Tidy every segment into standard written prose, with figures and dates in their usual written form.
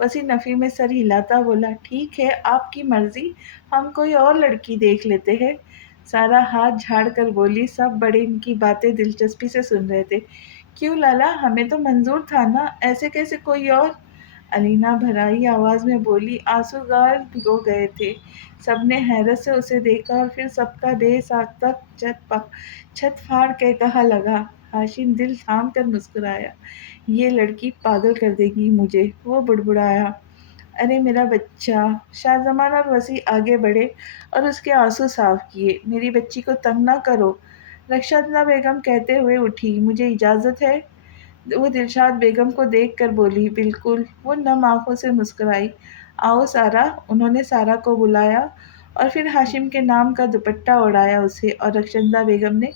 وسیع نفی میں سر ہلاتا بولا، ٹھیک ہے آپ کی مرضی، ہم کوئی اور لڑکی دیکھ لیتے ہیں۔ سارا ہاتھ جھاڑ کر بولی، سب بڑے ان کی باتیں دلچسپی سے سن رہے تھے۔ کیوں لالا، ہمیں تو منظور تھا نا، ایسے کیسے کوئی اور؟ علینا بھرائی آواز میں بولی، آنسو گار بھگو گئے تھے۔ سب نے حیرت سے اسے دیکھا اور پھر سب کا بے ساختہ چھت پھاڑ کے کہا لگا۔ ہاشم دل تھام کر مسکرایا، یہ لڑکی پاگل کر دے گی مجھے، وہ بڑبڑایا۔ ارے میرا بچہ، شاہ زمان اور وسیع آگے بڑھے اور اس کے آنسو صاف کیے، میری بچی کو تنگ نہ کرو۔ رخشندہ بیگم کہتے ہوئے اٹھی، مجھے اجازت ہے؟ وہ دلشاد بیگم کو دیکھ کر بولی، بالکل۔ وہ نم آنکھوں سے مسکرائی۔ آؤ سارا، انہوں نے سارا کو بلایا اور پھر ہاشم کے نام کا دوپٹہ اڑایا اسے، اور رخشندہ بیگم نے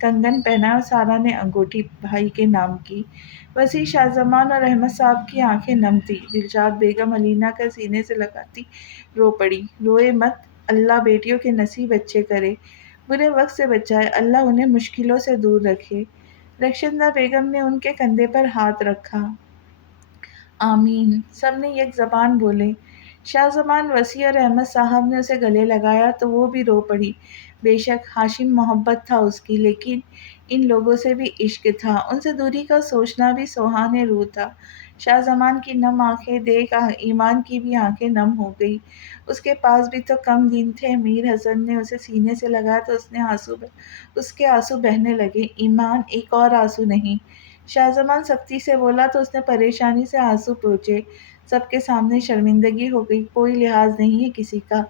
کنگن پہنا اور سارا نے انگوٹھی بھائی کے نام کی۔ وسیع، شاہ زمان اور احمد صاحب کی آنکھیں نم تھی۔ دلشاد بیگم علینا کا سینے سے لگاتی رو پڑی، روئے مت، اللہ بیٹیوں کے نصیب اچھے کرے، برے وقت سے بچائے، اللہ انہیں مشکلوں سے دور رکھے۔ رخشندہ بیگم نے ان کے کندھے پر ہاتھ رکھا۔ آمین، سب نے یک زبان بولے۔ شاہ زمان، وسیع اور احمد صاحب نے اسے گلے لگایا تو وہ بھی رو پڑی۔ بے شک ہاشم محبت تھا اس کی، لیکن ان لوگوں سے بھی عشق تھا، ان سے دوری کا سوچنا بھی سوہانے روح تھا۔ شاہ زمان کی نم آنکھیں دیکھ ایمان کی بھی آنکھیں نم ہو گئی۔ اس کے پاس بھی تو کم دن تھے۔ میر حسن نے اسے سینے سے لگایا تو اس کے آنسو بہنے لگے۔ ایمان، ایک اور آنسو نہیں۔ شاہ زمان سختی سے بولا تو اس نے پریشانی سے آنسو پوچھے۔ سب کے سامنے شرمندگی ہو گئی، کوئی لحاظ نہیں ہے کسی کا۔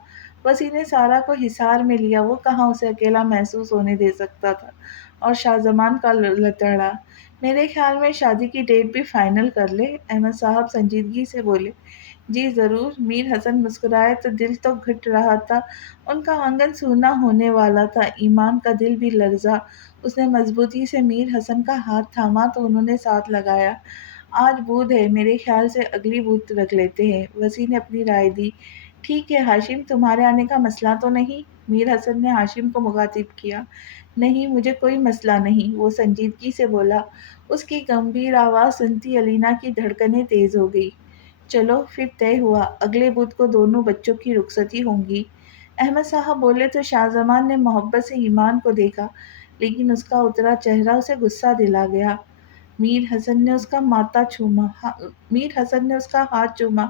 وسیع نے سارا کو حصار میں لیا، وہ کہاں اسے اکیلا محسوس ہونے دے سکتا تھا۔ اور شاہ زمان کا لتڑا، میرے خیال میں شادی کی ڈیٹ بھی فائنل کر لے۔ احمد صاحب سنجیدگی سے بولے، جی ضرور۔ میر حسن مسکرائے تو دل تو گھٹ رہا تھا، ان کا آنگن سونا ہونے والا تھا۔ ایمان کا دل بھی لرزا، اس نے مضبوطی سے میر حسن کا ہاتھ تھاما تو انہوں نے ساتھ لگایا۔ آج بدھ ہے، میرے خیال سے اگلی بدھ رکھ لیتے ہیں۔ وسیع نے اپنی رائے دی۔ ٹھیک ہے ہاشم، تمہارے آنے کا مسئلہ تو نہیں؟ میر حسن نے ہاشم کو مخاطب کیا۔ نہیں، مجھے کوئی مسئلہ نہیں، وہ سنجیدگی سے بولا۔ اس کی گمبھیر آواز سنتی علینا کی دھڑکنیں تیز ہو گئی۔ چلو پھر طے ہوا، اگلے بدھ کو دونوں بچوں کی رخصتی ہوں گی۔ احمد صاحب بولے تو شاہ زمان نے محبت سے ایمان کو دیکھا، لیکن اس کا اترا چہرہ اسے غصہ دلا گیا۔ میر حسن نے اس کا ہاتھ چوما۔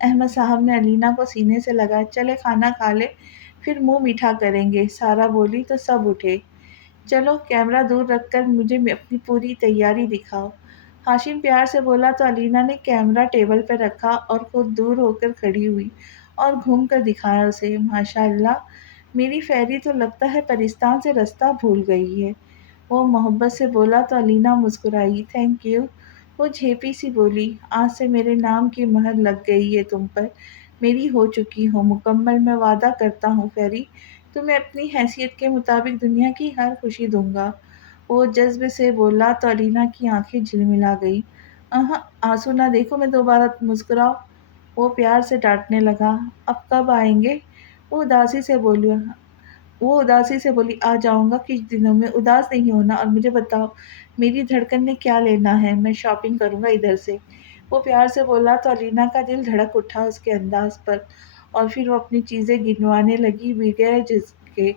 احمد صاحب نے علینا کو سینے سے لگایا، چلے کھانا کھا لے، پھر منہ میٹھا کریں گے۔ سارا بولی تو سب اٹھے۔ چلو کیمرہ دور رکھ کر مجھے اپنی پوری تیاری دکھاؤ۔ ہاشم پیار سے بولا تو علینا نے کیمرہ ٹیبل پر رکھا اور خود دور ہو کر کھڑی ہوئی اور گھوم کر دکھایا اسے۔ ماشاء اللہ، میری فیری تو لگتا ہے پرستان سے رستہ بھول گئی ہے، وہ محبت سے بولا تو علینا مسکرائی، تھینک یو۔ وہ جھیپی سی بولی، آج سے میرے نام کی مہر لگ گئی ہے تم پر، میری ہو چکی ہو مکمل، میں وعدہ کرتا ہوں فیری، تمہیں اپنی حیثیت کے مطابق دنیا کی ہر خوشی دوں گا۔ وہ جذب سے بولا تو علینا کی آنکھیں جھلملا گئی۔ آنسو نہ دیکھو، میں دوبارہ مسکراؤ، وہ پیار سے ڈانٹنے لگا۔ اب کب آئیں گے؟ وہ اداسی سے بولی، آ جاؤں گا کچھ دنوں میں، اداس نہیں ہونا، اور مجھے بتاؤ میری دھڑکن نے کیا لینا ہے، میں شاپنگ کروں گا ادھر سے۔ وہ پیار سے بولا تو علینا کا دل دھڑک اٹھا اس کے انداز پر، اور پھر وہ اپنی چیزیں گنوانے لگی بغیر جھجک کے۔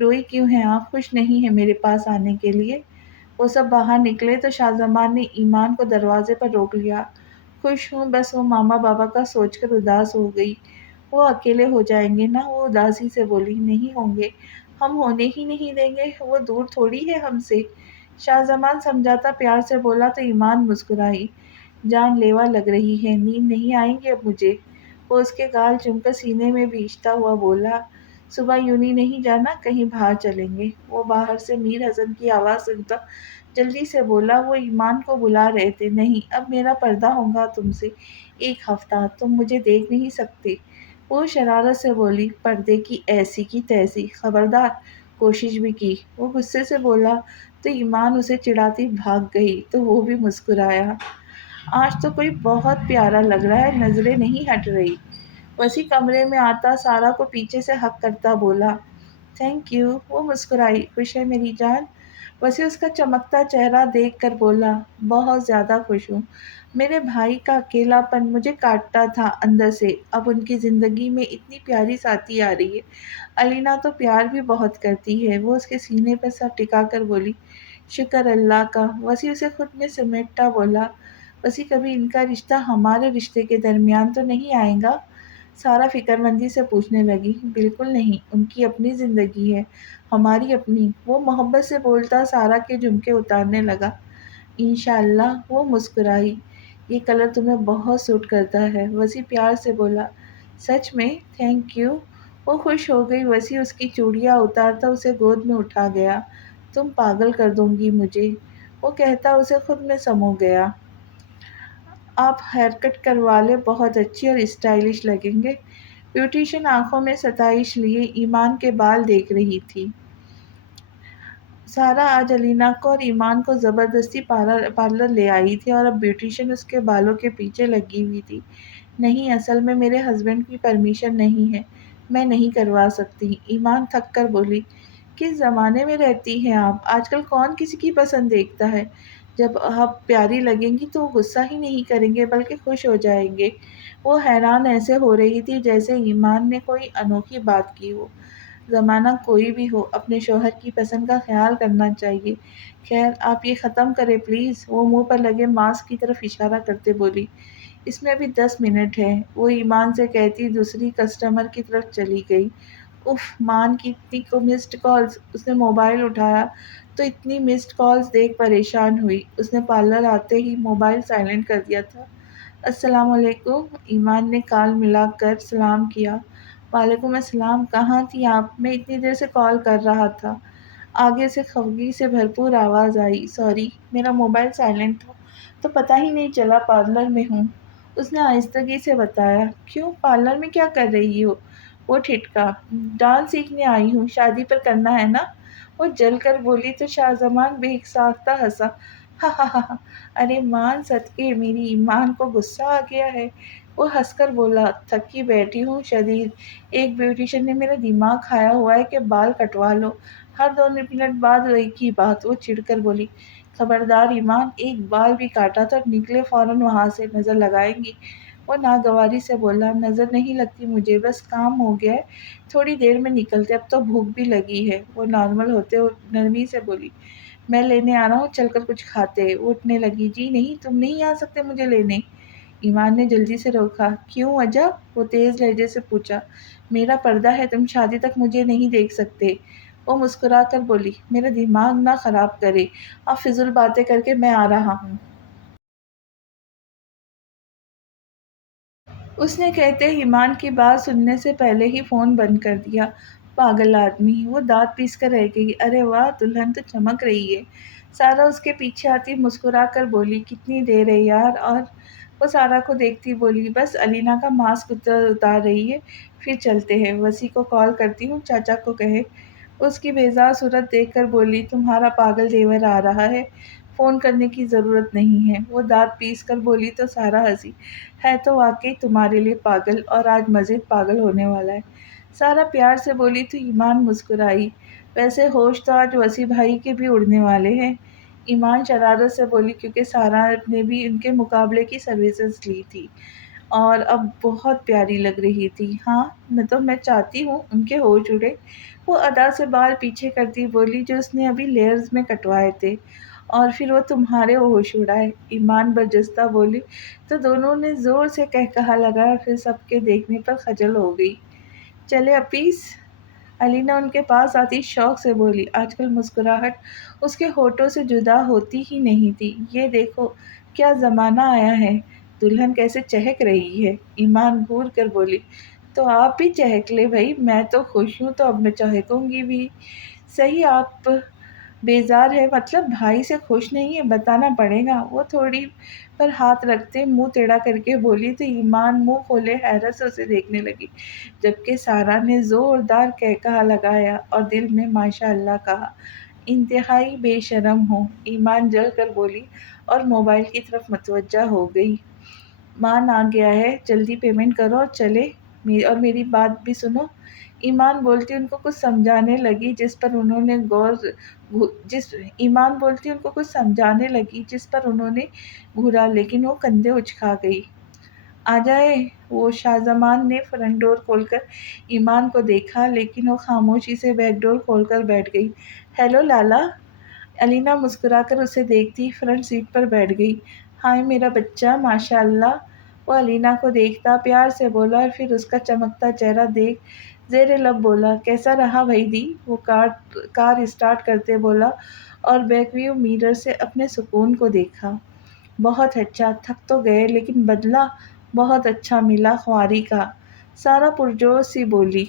روئی کیوں ہیں آپ، خوش نہیں ہیں میرے پاس آنے کے لیے؟ وہ سب باہر نکلے تو شاہ زمان نے ایمان کو دروازے پر روک لیا۔ خوش ہوں، بس وہ ماما بابا کا سوچ کر اداس ہو گئی، وہ اکیلے ہو جائیں گے نا۔ وہ اداسی سے بولی، نہیں ہوں گے، ہم ہونے ہی نہیں دیں گے، وہ دور تھوڑی ہے ہم سے۔ شاہ زمان سمجھاتا پیار سے بولا تو ایمان مسکرائی، جان لیوا لگ رہی ہے، نیند نہیں آئیں گے اب مجھے۔ وہ اس کے گال چوم کر سینے میں بھیجتا ہوا بولا، صبح یونی نہیں جانا، کہیں باہر چلیں گے۔ وہ باہر سے میر حسن کی آواز سنتا جلدی سے بولا، وہ ایمان کو بلا رہے تھے، نہیں اب میرا پردہ ہوگا تم سے، ایک ہفتہ تم مجھے دیکھ نہیں سکتے۔ وہ شرارت سے بولی، پردے کی ایسی کی تیسی، خبردار کوشش بھی کی۔ وہ غصے سے بولا تو ایمان اسے چڑھاتی بھاگ گئی تو وہ بھی مسکرایا، آج تو کوئی بہت پیارا لگ رہا ہے، نظریں نہیں ہٹ رہی۔ وسیع کمرے میں آتا سارا کو پیچھے سے ہگ کرتا بولا، تھینک یو۔ وہ مسکرائی، خوش ہے میری جان؟ وسیع اس کا چمکتا چہرہ دیکھ کر بولا، بہت زیادہ خوش ہوں۔ میرے بھائی کا اکیلا پن مجھے کاٹتا تھا اندر سے، اب ان کی زندگی میں اتنی پیاری ساتھی آ رہی ہے۔ علینا تو پیار بھی بہت کرتی ہے، وہ اس کے سینے پر سر ٹکا کر بولی، شکر اللہ کا۔ وسیع اسے خود میں سمیٹتا بولا، وسیع کبھی ان کا رشتہ ہمارے رشتے کے درمیان تو نہیں آئے گا؟ سارا فکر مندی سے پوچھنے لگی، بالکل نہیں، ان کی اپنی زندگی ہے، ہماری اپنی۔ وہ محبت سے بولتا سارا کے جھمکے اتارنے لگا۔ انشاءاللہ، وہ مسکرائی، یہ کلر تمہیں بہت سوٹ کرتا ہے۔ وسیع پیار سے بولا، سچ میں؟ Thank you. وہ خوش ہو گئی۔ وسیع اس کی چوڑیاں اتارتا اسے گود میں اٹھا گیا۔ تم پاگل کر دوں گی مجھے، وہ کہتا اسے خود میں سمو گیا۔ آپ ہیئر کٹ کروا لیں، بہت اچھی اور اسٹائلش لگیں گے۔ بیوٹیشین آنکھوں میں ستائش لیے ایمان کے بال دیکھ رہی تھی۔ سارا آج علینا کو اور ایمان کو زبردستی پارلر لے آئی تھی اور اب بیوٹیشین اس کے بالوں کے پیچھے لگی ہوئی تھی۔ نہیں، اصل میں میرے ہسبینڈ کی پرمیشن نہیں ہے، میں نہیں کروا سکتی۔ ایمان تھک کر بولی، کس زمانے میں رہتی ہیں آپ؟ آج کل کون کسی کی پسند دیکھتا ہے؟ جب آپ پیاری لگیں گی تو وہ غصہ ہی نہیں کریں گے بلکہ خوش ہو جائیں گے۔ وہ حیران ایسے ہو رہی تھی جیسے ایمان نے کوئی انوکھی بات کی ہو۔ زمانہ کوئی بھی ہو، اپنے شوہر کی پسند کا خیال کرنا چاہیے۔ خیر، آپ یہ ختم کریں پلیز، وہ منہ پر لگے ماسک کی طرف اشارہ کرتے بولی، اس میں ابھی 10 منٹ ہے۔ وہ ایمان سے کہتی دوسری کسٹمر کی طرف چلی گئی۔ اف، مان کی اتنی کو مسڈ کالز! اس نے موبائل اٹھایا تو اتنی مسڈ کالز دیکھ پریشان ہوئی۔ اس نے پارلر آتے ہی موبائل سائلنٹ کر دیا تھا۔ السلام علیکم، ایمان نے کال ملا کر سلام کیا۔ وعلیکم السلام، کہاں تھی آپ؟ میں اتنی دیر سے کال کر رہا تھا۔ آگے سے خفگی سے بھرپور آواز آئی، سوری، میرا موبائل سائلنٹ تھا تو پتہ ہی نہیں چلا پارلر میں ہوں۔ اس نے آہستگی سے بتایا۔ کیوں، پارلر میں کیا کر رہی ہو؟ وہ ٹھٹکا، ڈانس سیکھنے آئی ہوں، شادی پر کرنا ہے نا؟ وہ جل کر بولی تو شاہ زمان بے ساختہ ہنسا، ہا ہا ہا ہا، ارے مان صدقے میری ایمان کو غصہ آ گیا ہے۔ وہ ہنس کر بولا، تھکی بیٹھی ہوں شدید، ایک بیوٹیشن نے میرا دماغ کھایا ہوا ہے کہ بال کٹوا لو، ہر 2 منٹ بعد ایک ہی بات۔ وہ چڑ کر بولی، خبردار ایمان، ایک بال بھی کاٹا تو نکلے فوراً وہاں سے، نظر لگائیں گی؟ وہ ناگواری سے بولا، نظر نہیں لگتی مجھے، بس کام ہو گیا ہے، تھوڑی دیر میں نکلتے، اب تو بھوک بھی لگی ہے۔ وہ نارمل ہوتے نرمی سے بولی، میں لینے آ رہا ہوں، چل کر کچھ کھاتے۔ وہ اٹھنے لگی، جی نہیں، تم نہیں آ سکتے مجھے لینے؟ ایمان نے جلدی سے روکا، کیوں وجہ؟ وہ تیز لہجے سے پوچھا، میرا پردہ ہے، تم شادی تک مجھے نہیں دیکھ سکتے۔ وہ مسکرا کر بولی، میرا دماغ نہ خراب کرے، اب فضول باتیں کر کے میں آ رہا ہوں۔ اس نے کہتے ہی ایمان کی بات سننے سے پہلے ہی فون بند کر دیا۔ پاگل آدمی، وہ دانت پیس کر رہ گئی، ارے واہ، دلہن تو چمک رہی ہے۔ سارا اس کے پیچھے آتی مسکرا کر بولی، کتنی دیر ہے یار؟ اور وہ سارا کو دیکھتی بولی، بس علینا کا ماسک اتار رہی ہے، پھر چلتے ہیں، وسیع کو کال کرتی ہوں، چاچا کو کہے۔ اس کی بیزار صورت دیکھ کر بولی، تمہارا پاگل دیور آ رہا ہے، فون کرنے کی ضرورت نہیں ہے۔ وہ دانت پیس کر بولی تو سارا ہنسی، ہے تو واقعی تمہارے لیے پاگل، اور آج مزید پاگل ہونے والا ہے۔ سارا پیار سے بولی تو ایمان مسکرائی، ویسے ہوش تو آج وسیع بھائی کے بھی اڑنے والے ہیں۔ ایمان شرارت سے بولی، کیونکہ سارا نے بھی ان کے مقابلے کی سروسز لی تھی اور اب بہت پیاری لگ رہی تھی۔ ہاں، میں چاہتی ہوں ان کے ہوش اڑے۔ وہ ادا سے بال پیچھے کرتی بولی، جو اس نے ابھی لیئرز میں کٹوائے تھے، اور پھر وہ تمہارے ہوش اڑائے۔ ایمان برجستہ بولی تو دونوں نے زور سے قہقہا لگایا، پھر سب کے دیکھنے پر خجل ہو گئی۔ چلے اپیس؟ علینا ان کے پاس آتی شوق سے بولی، آج کل مسکراہٹ اس کے ہونٹوں سے جدا ہوتی ہی نہیں تھی۔ یہ دیکھو کیا زمانہ آیا ہے، دلہن کیسے چہک رہی ہے۔ ایمان گھور کر بولی، تو آپ بھی چہک لے بھائی، میں تو خوش ہوں تو اب میں چہکوں گی بھی۔ صحیح، آپ بیزار ہے، مطلب بھائی سے خوش نہیں ہے، بتانا پڑے گا۔ وہ تھوڑی پر ہاتھ رکھتے منہ ٹیڑھا کر کے بولی تو ایمان منہ کھولے حیرت سے اسے دیکھنے لگی، جبکہ سارا نے زوردار قہقہا لگایا اور دل میں ماشاء اللہ کہا، انتہائی بے شرم ہو۔ ایمان جل کر بولی اور موبائل کی طرف متوجہ ہو گئی، مان آ گیا ہے، جلدی پیمنٹ کرو اور چلے، اور میری بات بھی سنو، ایمان بولتی ان کو کچھ سمجھانے لگی جس پر انہوں نے جس ایمان بولتی ان کو کچھ سمجھانے لگی جس پر انہوں نے گھورا، لیکن وہ کندھے اچکا گئی۔ آ جائے۔ وہ شاہ زمان نے فرنٹ ڈور کھول کر ایمان کو دیکھا، لیکن وہ خاموشی سے بیک ڈور کھول کر بیٹھ گئی۔ ہیلو لالا۔ الینا مسکرا کر اسے دیکھتی فرنٹ سیٹ پر بیٹھ گئی۔ ہائے میرا بچہ، ماشاء اللہ، وہ الینا کو دیکھتا پیار سے بولا اور پھر اس کا چمکتا چہرہ دیکھ زیر لب بولا، کیسا رہا بھائی دی؟ وہ کار اسٹارٹ کرتے بولا اور بیک ویو میرر سے اپنے سکون کو دیکھا۔ بہت اچھا، تھک تو گئے لیکن بدلہ بہت اچھا ملا خواری کا، سارا پرجوش سی بولی۔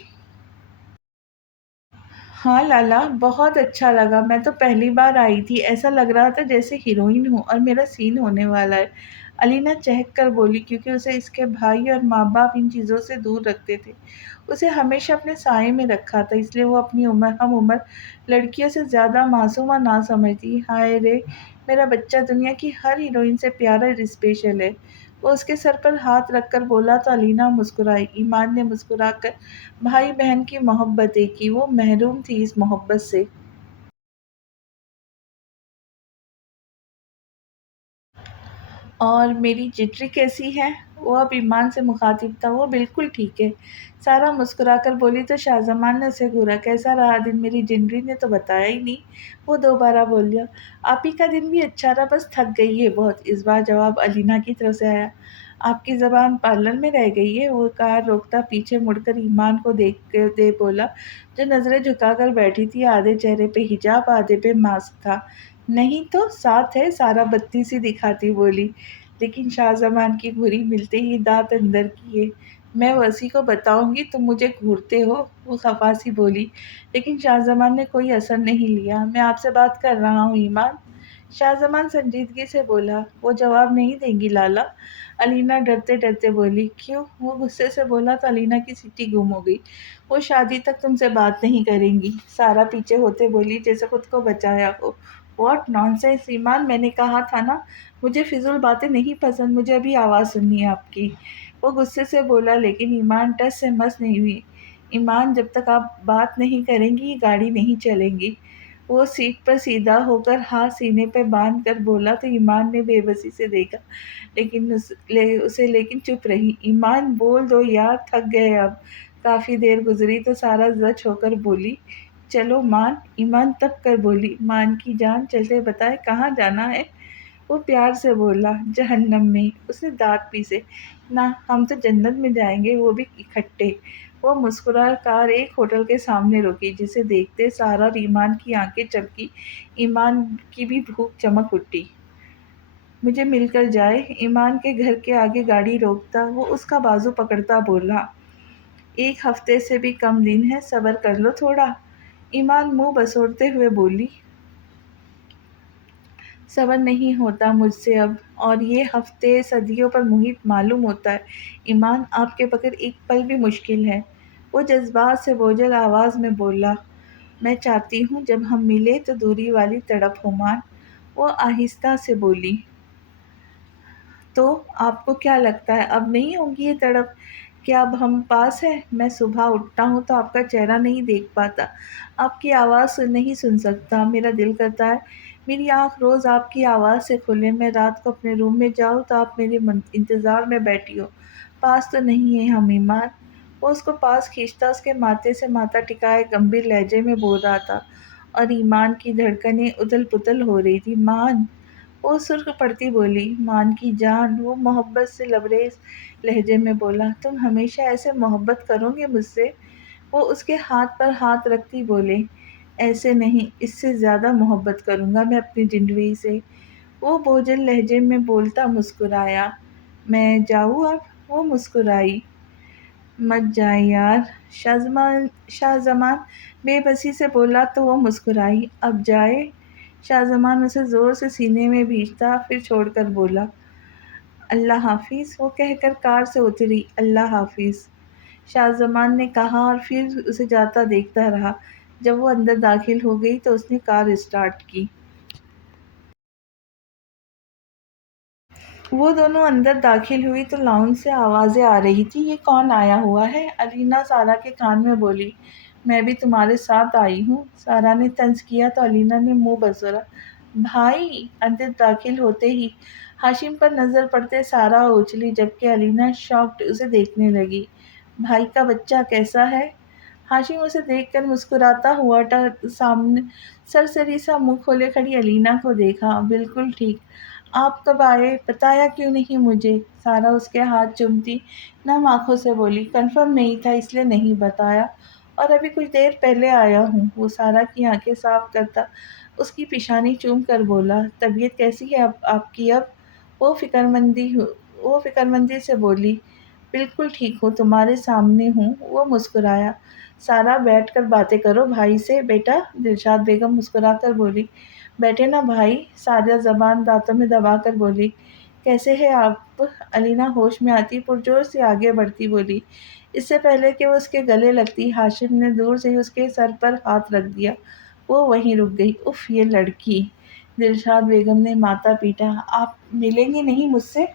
ہاں لالا، بہت اچھا لگا، میں تو پہلی بار آئی تھی، ایسا لگ رہا تھا جیسے ہیروئن ہوں اور میرا سین ہونے والا ہے، الینا چہک کر بولی، کیونکہ اسے اس کے بھائی اور ماں باپ ان چیزوں سے دور رکھتے تھے۔ اسے ہمیشہ اپنے سائے میں رکھا تھا، اس لیے وہ اپنی ہم عمر لڑکیوں سے زیادہ معصوم اور نہ سمجھتی۔ ہائے رے، میرا بچہ دنیا کی ہر ہیروئن سے پیارا اور اسپیشل ہے۔ وہ اس کے سر پر ہاتھ رکھ کر بولا تو الینا مسکرائی۔ ایمان نے مسکرا کر بھائی بہن کی محبت دیکھی، وہ محروم تھی اس محبت سے۔ اور میری جٹری کیسی ہے؟ وہ اب ایمان سے مخاطب تھا۔ وہ بالکل ٹھیک ہے، سارا مسکرا کر بولی تو شاہ زمان نے اسے گھورا۔ کیسا رہا دن؟ میری جنری نے تو بتایا ہی نہیں، وہ دوبارہ بولیا۔ آپ ہی کا دن بھی اچھا رہا، بس تھک گئی ہے بہت، اس بار جواب الینا کی طرف سے آیا۔ آپ کی زبان پارلر میں رہ گئی ہے؟ وہ کار روکتا پیچھے مڑ کر ایمان کو دیکھ دے بولا، جو نظریں جھکا کر بیٹھی تھی، آدھے چہرے پہ حجاب آدھے پہ ماسک تھا۔ نہیں تو ساتھ ہے، سارا بتی سی دکھاتی بولی، لیکن شاہ زمان کی گھوری ملتے ہی دانت اندر کیے۔ میں وسیع کو بتاؤں گی تم مجھے گھورتے ہو، وہ خفا سی بولی، لیکن شاہ زمان نے کوئی اثر نہیں لیا۔ میں آپ سے بات کر رہا ہوں ایمان، شاہ زمان سنجیدگی سے بولا۔ وہ جواب نہیں دیں گی لالا، الینا ڈرتے ڈرتے بولی۔ کیوں؟ وہ غصے سے بولا تو الینا کی سٹی گم ہو گئی۔ وہ شادی تک تم سے بات نہیں کریں گی، سارا پیچھے ہوتے بولی جیسے خود کو بچایا ہو۔ واٹ نان سینس ایمان، میں نے کہا تھا نا مجھے فضول باتیں نہیں پسند، مجھے ابھی آواز سننی ہے آپ کی، وہ غصے سے بولا، لیکن ایمان ٹس سے مس نہیں ہوئی۔ ایمان، جب تک آپ بات نہیں کریں گی یہ گاڑی نہیں چلے گی۔ وہ سیٹ پر سیدھا ہو کر ہاتھ سینے پہ باندھ کر بولا تو ایمان نے بے بسی سے دیکھا، لیکن چپ رہی۔ ایمان بول دو یار، تھک گئے اب۔ کافی دیر گزری تو سارا زچ ہو کر بولی، چلو مان۔ ایمان تب کر بولی، مان کی جان چلتے بتائے کہاں جانا ہے؟ وہ پیار سے بولا، جہنم میں۔ اس نے دانت پیسے، نہ ہم تو جنت میں جائیں گے، وہ بھی اکٹھے۔ وہ مسکرا کار ایک ہوٹل کے سامنے روکی، جسے دیکھتے سارا اور ایمان کی آنکھیں چمکی، ایمان کی بھی بھوک چمک اٹھی۔ مجھے مل کر جائے، ایمان کے گھر کے آگے گاڑی روکتا وہ اس کا بازو پکڑتا بولا، ایک ہفتے سے بھی کم دن ہے، صبر کر لو تھوڑا۔ ایمان منہ بسوڑتے ہوئے بولی، صبر نہیں ہوتا مجھ سے اب، اور یہ ہفتے صدیوں پر محیط معلوم ہوتا ہے۔ ایمان، آپ کے بغیر ایک پل بھی مشکل ہے۔ وہ جذبات سے بوجھل آواز میں بولا، میں چاہتی ہوں جب ہم ملے تو دوری والی تڑپ ہو مان۔ وہ آہستہ سے بولی، تو آپ کو کیا لگتا ہے اب نہیں ہوگی یہ تڑپ؟ کیا اب ہم پاس ہیں؟ میں صبح اٹھتا ہوں تو آپ کا چہرہ نہیں دیکھ پاتا، آپ کی آواز نہیں سن سکتا، میرا دل کرتا ہے میری آنکھ روز آپ کی آواز سے کھلے، میں رات کو اپنے روم میں جاؤں تو آپ میرے انتظار میں بیٹھی ہو۔ پاس تو نہیں ہے ہم ایمان۔ وہ اس کو پاس کھینچتا اس کے ماتھے سے ماتھا ٹکائے گمبھیر لہجے میں بول رہا تھا، اور ایمان کی دھڑکنیں ادھل پدھل ہو رہی تھی۔ مان، وہ سرخ پڑتی بولی، مان کی جان۔ وہ محبت سے لبریز لہجے میں بولا، تم ہمیشہ ایسے محبت کرو گے مجھ سے؟ وہ اس کے ہاتھ پر ہاتھ رکھتی بولے، ایسے نہیں، اس سے زیادہ محبت کروں گا میں اپنی زندگی سے۔ وہ بوجھل لہجے میں بولتا مسکرایا، میں جاؤں اب؟ وہ مسکرائی، مت جائے یار۔ شاہ زمان بے بسی سے بولا تو وہ مسکرائی، اب جائے؟ شاہ زمان اسے زور سے سینے میں بھینچتا پھر چھوڑ کر بولا، اللہ حافظ۔ وہ کہہ کر کار سے اتری۔ اللہ حافظ، شاہ زمان نے کہا اور پھر اسے جاتا دیکھتا رہا۔ جب وہ اندر داخل ہو گئی تو اس نے کار اسٹارٹ کی۔ وہ دونوں اندر داخل ہوئی تو لاؤنج سے آوازیں آ رہی تھی، یہ کون آیا ہوا ہے؟ علینا سارا کے کان میں بولی، میں بھی تمہارے ساتھ آئی ہوں۔ سارا نے طنز کیا تو علینا نے منہ بسورا۔ بھائی! اندر داخل ہوتے ہی ہاشم پر نظر پڑتے سارا اچھلی، جبکہ علینا شاکڈ اسے دیکھنے لگی۔ بھائی کا بچہ کیسا ہے؟ ہاشم اسے دیکھ کر مسکراتا ہوا سامنے سرسری سا منہ کھولے کھڑی علینا کو دیکھا۔ بالکل ٹھیک۔ آپ کب آئے؟ بتایا کیوں نہیں مجھے؟ سارا اس کے ہاتھ چومتی نم آنکھوں سے بولی، کنفرم نہیں تھا اس لیے نہیں بتایا، اور ابھی کچھ دیر پہلے آیا ہوں۔ وہ سارا کی آنکھیں صاف کرتا اس کی پیشانی چوم کر بولا، طبیعت کیسی ہے اب آپ کی اب؟ وہ فکر مندی سے بولی، بالکل ٹھیک ہوں، تمہارے سامنے ہوں۔ وہ مسکرایا۔ سارا بیٹھ کر باتیں کرو بھائی سے بیٹا، دلشاد بیگم مسکرا کر بولی۔ بیٹھے نا بھائی، ساریہ زبان دانتوں میں دبا کر بولی۔ کیسے ہے آپ؟ علینا ہوش میں آتی پرجوش سے آگے بڑھتی بولی۔ اس سے پہلے کہ وہ اس کے گلے لگتی، ہاشم نے دور سے ہی اس کے سر پر ہاتھ رکھ دیا۔ وہ وہیں رک گئی۔ اف، یہ لڑکی! دلشاد بیگم نے ماتھا پیٹا۔ آپ ملیں گی نہیں مجھ سے؟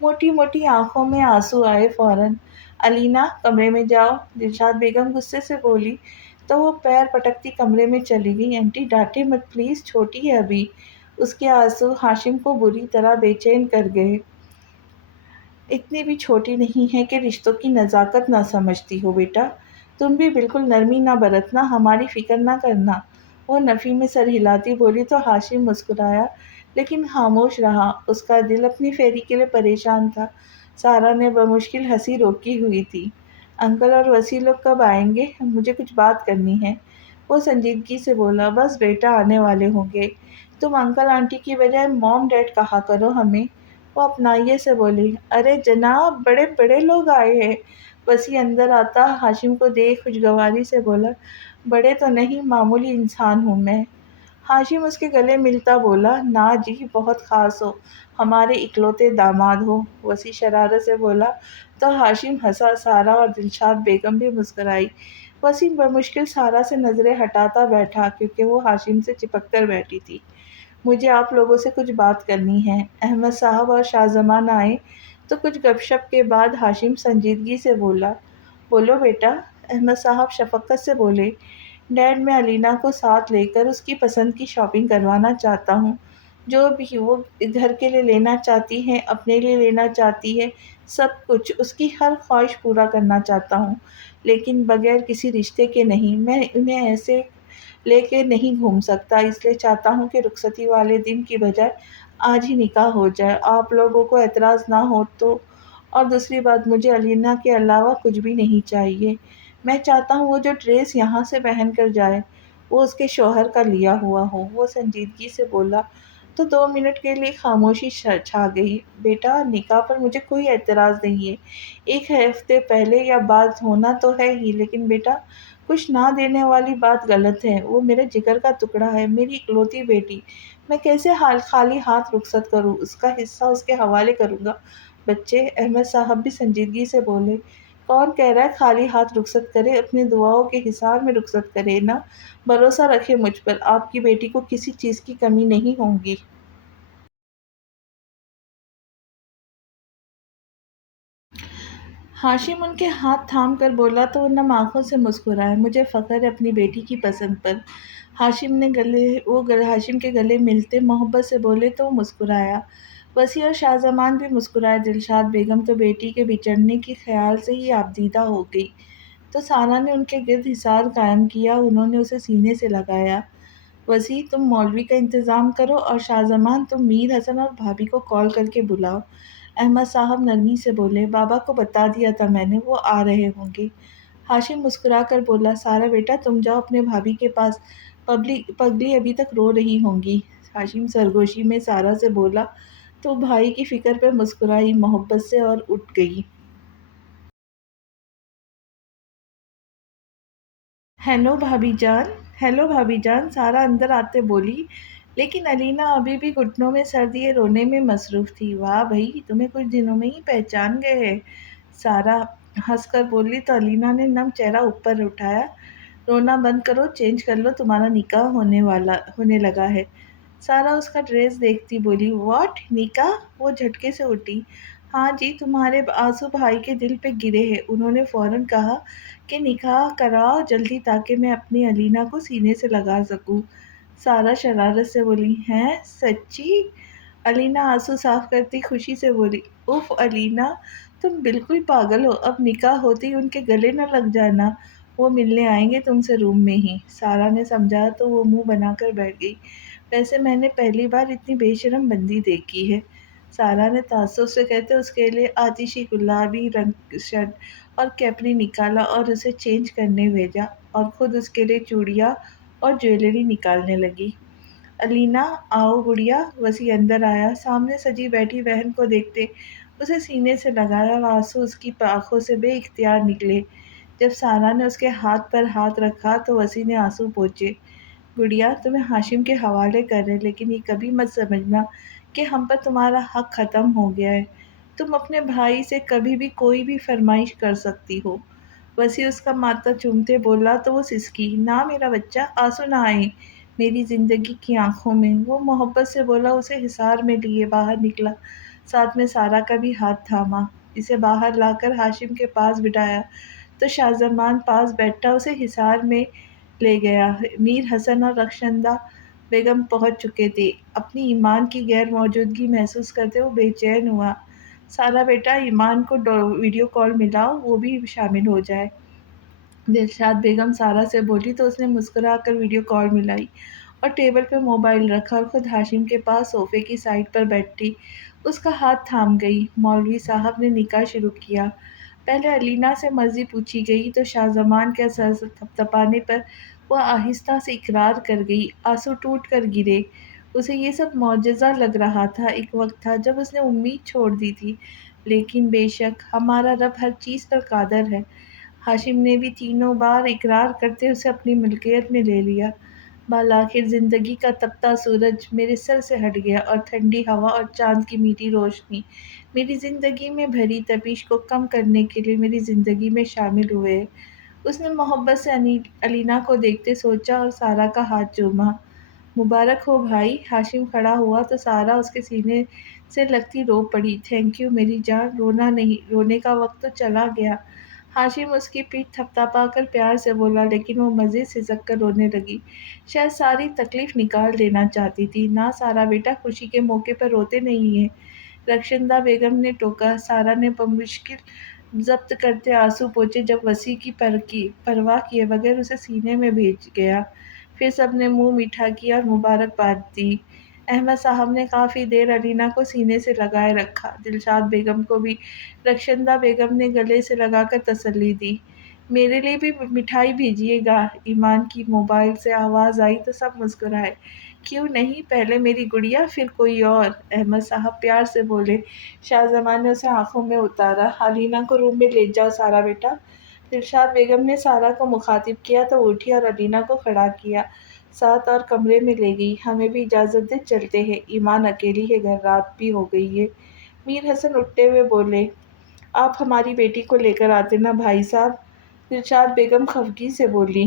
موٹی موٹی آنکھوں میں آنسو آئے فوراً۔ علینا، کمرے میں جاؤ، دلشاد بیگم غصے سے بولی تو وہ پیر پٹکتی کمرے میں چلی گئی۔ آنٹی ڈانٹے مت پلیز، چھوٹی ہے ابھی۔ اس کے آنسو ہاشم کو بری طرح بے چین کر گئے۔ اتنی بھی چھوٹی نہیں ہے کہ رشتوں کی نزاکت نہ سمجھتی ہو بیٹا۔ تم بھی بالکل نرمی نہ برتنا، ہماری فکر نہ کرنا۔ وہ نفی میں سر ہلاتی بولی تو ہاشم مسکرایا لیکن خاموش رہا۔ اس کا دل اپنی پھیری کے لیے پریشان تھا۔ سارا نے بمشکل ہنسی روکی ہوئی تھی۔ انکل اور وسیع لوگ کب آئیں گے؟ مجھے کچھ بات کرنی ہے۔ وہ سنجیدگی سے بولا، بس بیٹا آنے والے ہوں گے۔ تم انکل آنٹی کی بجائے موم ڈیڈ کہا کرو ہمیں۔ وہ اپنائیے سے بولی، ارے جناب، بڑے بڑے لوگ آئے ہیں۔ وسیع اندر آتا ہاشم کو دیکھ خوشگواری سے بولا، بڑے تو نہیں، معمولی انسان ہوں میں۔ ہاشم اس کے گلے ملتا بولا، نا جی، بہت خاص ہو، ہمارے اکلوتے داماد ہو۔ وسیع شرارت سے بولا تو ہاشم ہنسا۔ سارا اور دلشاد بیگم بھی مسکرائی۔ وسیم بمشکل سارا سے نظریں ہٹاتا بیٹھا کیونکہ وہ ہاشم سے چپک کر بیٹھی تھی۔ مجھے آپ لوگوں سے کچھ بات کرنی ہے۔ احمد صاحب اور شاہ زمان آئے تو کچھ گپ شپ کے بعد ہاشم سنجیدگی سے بولا، بولو بیٹا۔ احمد صاحب شفقت سے بولے، ڈیڈ، میں علینا کو ساتھ لے کر اس کی پسند کی شاپنگ کروانا چاہتا ہوں۔ جو بھی وہ گھر کے لیے لینا چاہتی ہے، اپنے لیے لینا چاہتی ہے، سب کچھ اس کی ہر خواہش پورا کرنا چاہتا ہوں، لیکن بغیر کسی رشتے کے نہیں۔ میں انہیں ایسے لے کے نہیں گھوم سکتا، اس لیے چاہتا ہوں کہ رخصتی والے دن کی بجائے آج ہی نکاح ہو جائے، آپ لوگوں کو اعتراض نہ ہو تو۔ اور دوسری بات، مجھے علینا کے علاوہ کچھ بھی نہیں چاہیے۔ میں چاہتا ہوں وہ جو ڈریس یہاں سے پہن کر جائے وہ اس کے شوہر کا لیا ہوا ہو۔ وہ سنجیدگی سے بولا تو 2 منٹ کے لیے خاموشی چھا گئی۔ بیٹا، نکاح پر مجھے کوئی اعتراض نہیں ہے، ایک ہفتے پہلے یا بعد ہونا تو ہے ہی، لیکن بیٹا، کچھ نہ دینے والی بات غلط ہے۔ وہ میرے جگر کا ٹکڑا ہے، میری اکلوتی بیٹی۔ میں کیسے خالی ہاتھ رخصت کروں؟ اس کا حصہ اس کے حوالے کروں گا۔ بچے! احمد صاحب بھی سنجیدگی سے بولے، کون کہہ رہا ہے خالی ہاتھ رخصت کرے؟ اپنی دعاؤں کے حصار میں رخصت کرے نا۔ بھروسہ رکھے مجھ پر، آپ کی بیٹی کو کسی چیز کی کمی نہیں ہوگی۔ ہاشم ان کے ہاتھ تھام کر بولا تو وہ نم آنکھوں سے مسکرائے، مجھے فخر ہے اپنی بیٹی کی پسند پر۔ ہاشم کے گلے ملتے محبت سے بولے تو وہ مسکرایا۔ وسیع اور شاہ زمان بھی مسکرائے۔ دلشاد بیگم تو بیٹی کے بچڑنے کے خیال سے ہی آبدیدہ ہو گئی تو سارا نے ان کے گرد حصار قائم کیا، انہوں نے اسے سینے سے لگایا۔ وسیع، تم مولوی کا انتظام کرو، اور شاہ زمان تم میر حسن اور بھابھی کو کال کر کے بلاؤ۔ احمد صاحب نرمی سے بولے، بابا کو بتا دیا تھا میں نے، وہ آ رہے ہوں گے۔ ہاشم مسکرا کر بولا، سارا بیٹا تم جاؤ اپنے بھابھی کے پاس، پگلی ابھی تک رو رہی ہوں گی۔ ہاشم سرگوشی میں سارا سے بولا تو بھائی کی فکر پہ مسکرائی محبت سے اور اٹھ گئی۔ ہیلو بھابھی جان، ہیلو بھابھی جان، سارا اندر آتے بولی، لیکن علینا ابھی بھی گھٹنوں میں سر دیے رونے میں مصروف تھی۔ واہ بھئی، تمہیں کچھ دنوں میں ہی پہچان گئے ہیں، سارا ہنس کر بولی تو علینا نے نم چہرہ اوپر اٹھایا۔ رونا بند کرو، چینج کر لو، تمہارا نکاح ہونے لگا ہے۔ سارا اس کا ڈریس دیکھتی بولی، واٹ نکاح؟ وہ جھٹکے سے اٹھی۔ ہاں جی، تمہارے آنسو بھائی کے دل پہ گرے ہیں، انہوں نے فوراً کہا کہ نکاح کراؤ جلدی تاکہ میں اپنی الینا کو سینے سے لگا سکوں۔ سارا شرارت سے بولی، ہیں سچی؟ الینا آنسو صاف کرتی خوشی سے بولی، اف الینا، تم بالکل پاگل ہو، اب نکاح ہوتی ان کے گلے نہ لگ جانا، وہ ملنے آئیں گے تم سے روم میں ہی۔ سارا نے سمجھا تو وہ منہ بنا کر بیٹھ گئی۔ ویسے میں نے پہلی بار اتنی بے شرم بندی دیکھی ہے، سارا نے تعصب سے کہتے اس کے لیے آتشی گلابی رنگ کی شرٹ اور کیپری نکالا اور اسے چینج کرنے بھیجا اور خود اس کے لیے چوڑیاں اور جویلری نکالنے لگی۔ الینا، آؤ گڑیا۔ وسیع اندر آیا، سامنے سجی بیٹھی بہن کو دیکھتے اسے سینے سے لگایا اور آنسو اس کی آنکھوں سے بے اختیار نکلے۔ جب سارا نے اس کے ہاتھ پر ہاتھ رکھا تو وسیع نے آنسو پوچھے، گڑیا تمہیں ہاشم کے حوالے کر رہے، لیکن یہ کبھی مت سمجھنا کہ ہم پر تمہارا حق ختم ہو گیا ہے، تم اپنے بھائی سے کبھی بھی کوئی بھی فرمائش کر سکتی ہو۔ وسیع اس کا ماتھا چومتے بولا تو وہ سسکی، نہ میرا بچہ، آنسو نہ آئے میری زندگی کی آنکھوں میں۔ وہ محبت سے بولا، اسے حصار میں لیے باہر نکلا، ساتھ میں سارا کا بھی ہاتھ تھاما، اسے باہر لا کر ہاشم کے پاس بٹھایا تو شاہ زمان پاس بیٹھا اسے حصار میں لے گیا۔ میر حسن اور رخشندہ بیگم پہنچ چکے تھے۔ اپنی ایمان کی غیر موجودگی محسوس کرتے وہ بے چین ہوا۔ سارا بیٹا، ایمان کو ویڈیو کال ملاؤ، وہ بھی شامل ہو جائے۔ دلشاد بیگم سارا سے بولی تو اس نے مسکرا کر ویڈیو کال ملائی اور ٹیبل پہ موبائل رکھا اور خود ہاشم کے پاس صوفے کی سائڈ پر بیٹھی اس کا ہاتھ تھام گئی۔ مولوی صاحب نے نکاح شروع کیا۔ پہلے الینا سے مرضی پوچھی گئی تو شاہ زمان کے سر تھپتھپانے پر وہ آہستہ سے اقرار کر گئی۔ آنسو ٹوٹ کر گرے۔ اسے یہ سب معجزہ لگ رہا تھا۔ ایک وقت تھا جب اس نے امید چھوڑ دی تھی، لیکن بے شک ہمارا رب ہر چیز پر قادر ہے۔ ہاشم نے بھی تینوں بار اقرار کرتے اسے اپنی ملکیت میں لے لیا۔ بالآخر زندگی کا تپتا سورج میرے سر سے ہٹ گیا اور ٹھنڈی ہوا اور چاند کی میٹھی روشنی میری زندگی میں بھری تپش کو کم کرنے کے لیے میری زندگی میں شامل ہوئے۔ اس نے محبت سے الینا کو دیکھتے سوچا اور سارا کا ہاتھ چوما۔ مبارک ہو بھائی۔ ہاشم کھڑا ہوا تو سارا اس کے سینے سے لگتی رو پڑی۔ تھینک یو میری جان، رونا نہیں، رونے کا وقت تو چلا گیا۔ ہاشم اس کی پیٹھ تھپتھپا کر پیار سے بولا، لیکن وہ مزید سسک کر رونے لگی، شاید ساری تکلیف نکال دینا چاہتی تھی۔ نہ سارا بیٹا، خوشی کے موقع پر روتے نہیں ہیں، رخشندہ بیگم نے ٹوکا۔ سارا نے بمشکل ضبط کرتے آنسو پوچھے جب وسیع کی پرواہ کیے بغیر اسے سینے میں بھیج گیا۔ پھر سب نے منہ میٹھا کیا اور مبارکباد دی۔ احمد صاحب نے کافی دیر الینا کو سینے سے لگائے رکھا۔ دلشاد بیگم کو بھی رخشندہ بیگم نے گلے سے لگا کر تسلی دی۔ میرے لیے بھی مٹھائی بھیجیے گا، ایمان کی موبائل سے آواز آئی تو سب مسکرائے۔ کیوں نہیں، پہلے میری گڑیا پھر کوئی اور، احمد صاحب پیار سے بولے۔ شاہ زمان نے اسے آنکھوں میں اتارا، الینا کو روم میں لے جاؤ سارا بیٹا۔ دلشاد بیگم نے سارا کو مخاطب کیا تو اٹھی اور الینا کو کھڑا کیا، ساتھ اور کمرے میں لے گئی۔ ہمیں بھی اجازت دے، چلتے ہیں، ایمان اکیلی ہے گھر، رات بھی ہو گئی ہے۔ میر حسن اٹھتے ہوئے بولے، آپ ہماری بیٹی کو لے کر آتے نا بھائی صاحب۔ دلشاد بیگم خفگی سے بولی،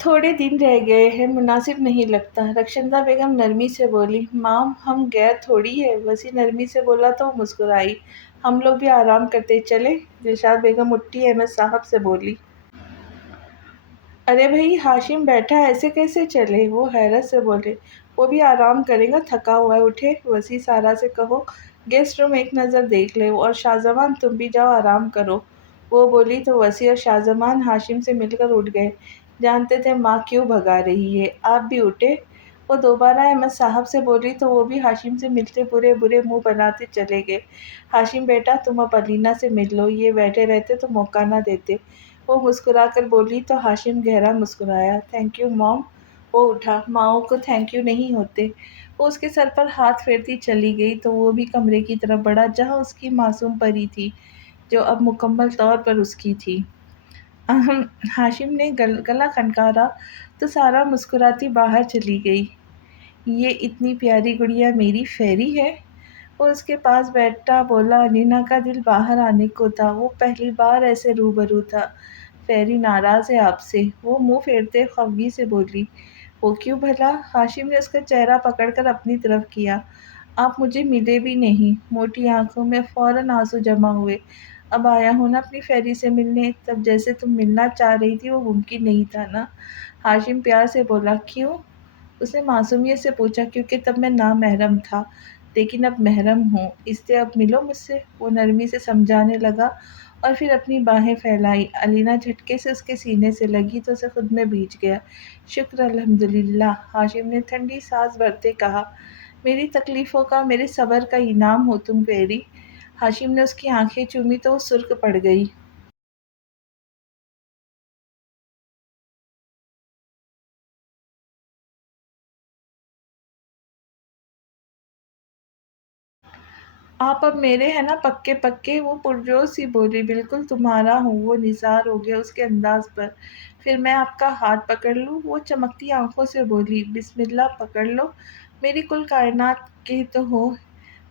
تھوڑے دن رہ گئے ہیں، مناسب نہیں لگتا۔ رخشندہ بیگم نرمی سے بولی، مام ہم غیر تھوڑی ہے۔ وسیع نرمی سے بولا تو وہ مسکرائی، ہم لوگ بھی آرام کرتے چلیں۔ دلشاد بیگم اٹھی احمد صاحب سے بولی، ارے بھائی ہاشم بیٹھا ہے، ایسے کیسے چلے؟ وہ حیرت سے بولے، وہ بھی آرام کرے گا، تھکا ہوا ہے، اٹھے۔ وسیع سارا سے کہو گیسٹ روم ایک نظر دیکھ لے، اور شاہ زمان تم بھی جاؤ آرام کرو۔ وہ بولی تو وسیع اور شاہ زمان ہاشم سے مل کر اٹھ گئے۔ جانتے تھے ماں کیوں بھگا رہی ہے، آپ بھی اٹھے۔ وہ دوبارہ احمد صاحب سے بولی تو وہ بھی ہاشم سے ملتے برے برے منہ بناتے چلے گئے۔ ہاشم بیٹا، تم اب الینا سے مل لو، یہ بیٹھے رہتے تو موقع نہ دیتے۔ وہ مسکرا کر بولی تو ہاشم گہرا مسکرایا۔ تھینک یو موم۔ وہ اٹھا، ماؤں کو تھینک یو نہیں ہوتے۔ وہ اس کے سر پر ہاتھ پھیرتی چلی گئی تو وہ بھی کمرے کی طرف بڑھا جہاں اس کی معصوم پری تھی، جو اب مکمل طور پر اس کی تھی۔ ہاشم نے گلا کھنکارا تو سارا مسکراتی باہر چلی گئی۔ یہ اتنی پیاری گڑیا میری فیری ہے؟ وہ اس کے پاس بیٹھا بولا، الینا کا دل باہر آنے کو تھا، وہ پہلی بار ایسے روبرو تھا۔ فیری ناراض ہے آپ سے، وہ منہ پھیرتے خفگی سے بولی۔ وہ کیوں بھلا؟ ہاشم نے اس کا چہرہ پکڑ کر اپنی طرف کیا۔ آپ مجھے ملے بھی نہیں۔ موٹی آنکھوں میں فوراً آنسو جمع ہوئے۔ اب آیا ہوں نا اپنی فیری سے ملنے، تب جیسے تم ملنا چاہ رہی تھی وہ ممکن نہیں تھا نا؟ ہاشم پیار سے بولا۔ کیوں؟ اس نے معصومیت سے پوچھا۔ کیونکہ تب میں نامحرم تھا، لیکن اب محرم ہوں، اس لیے اب ملو مجھ سے، وہ نرمی سے سمجھانے لگا اور پھر اپنی باہیں پھیلائی۔ علینا جھٹکے سے اس کے سینے سے لگی تو اسے خود میں بھیج گیا۔ شکر الحمدللہ، ہاشم نے ٹھنڈی سانس بھرتے کہا۔ میری تکلیفوں کا، میرے صبر کا انعام ہو تم فیری۔ ہاشم نے اس کی آنکھیں چومی تو وہ سرخ پڑ گئی۔ آپ اب میرے ہیں نا پکے پکے، وہ پرجوش سی بولی۔ بالکل تمہارا ہوں، وہ نثار ہو گیا اس کے انداز پر۔ پھر میں آپ کا ہاتھ پکڑ لوں؟ وہ چمکتی آنکھوں سے بولی۔ بسم اللہ، پکڑ لو، میری کل کائنات کے تو ہو۔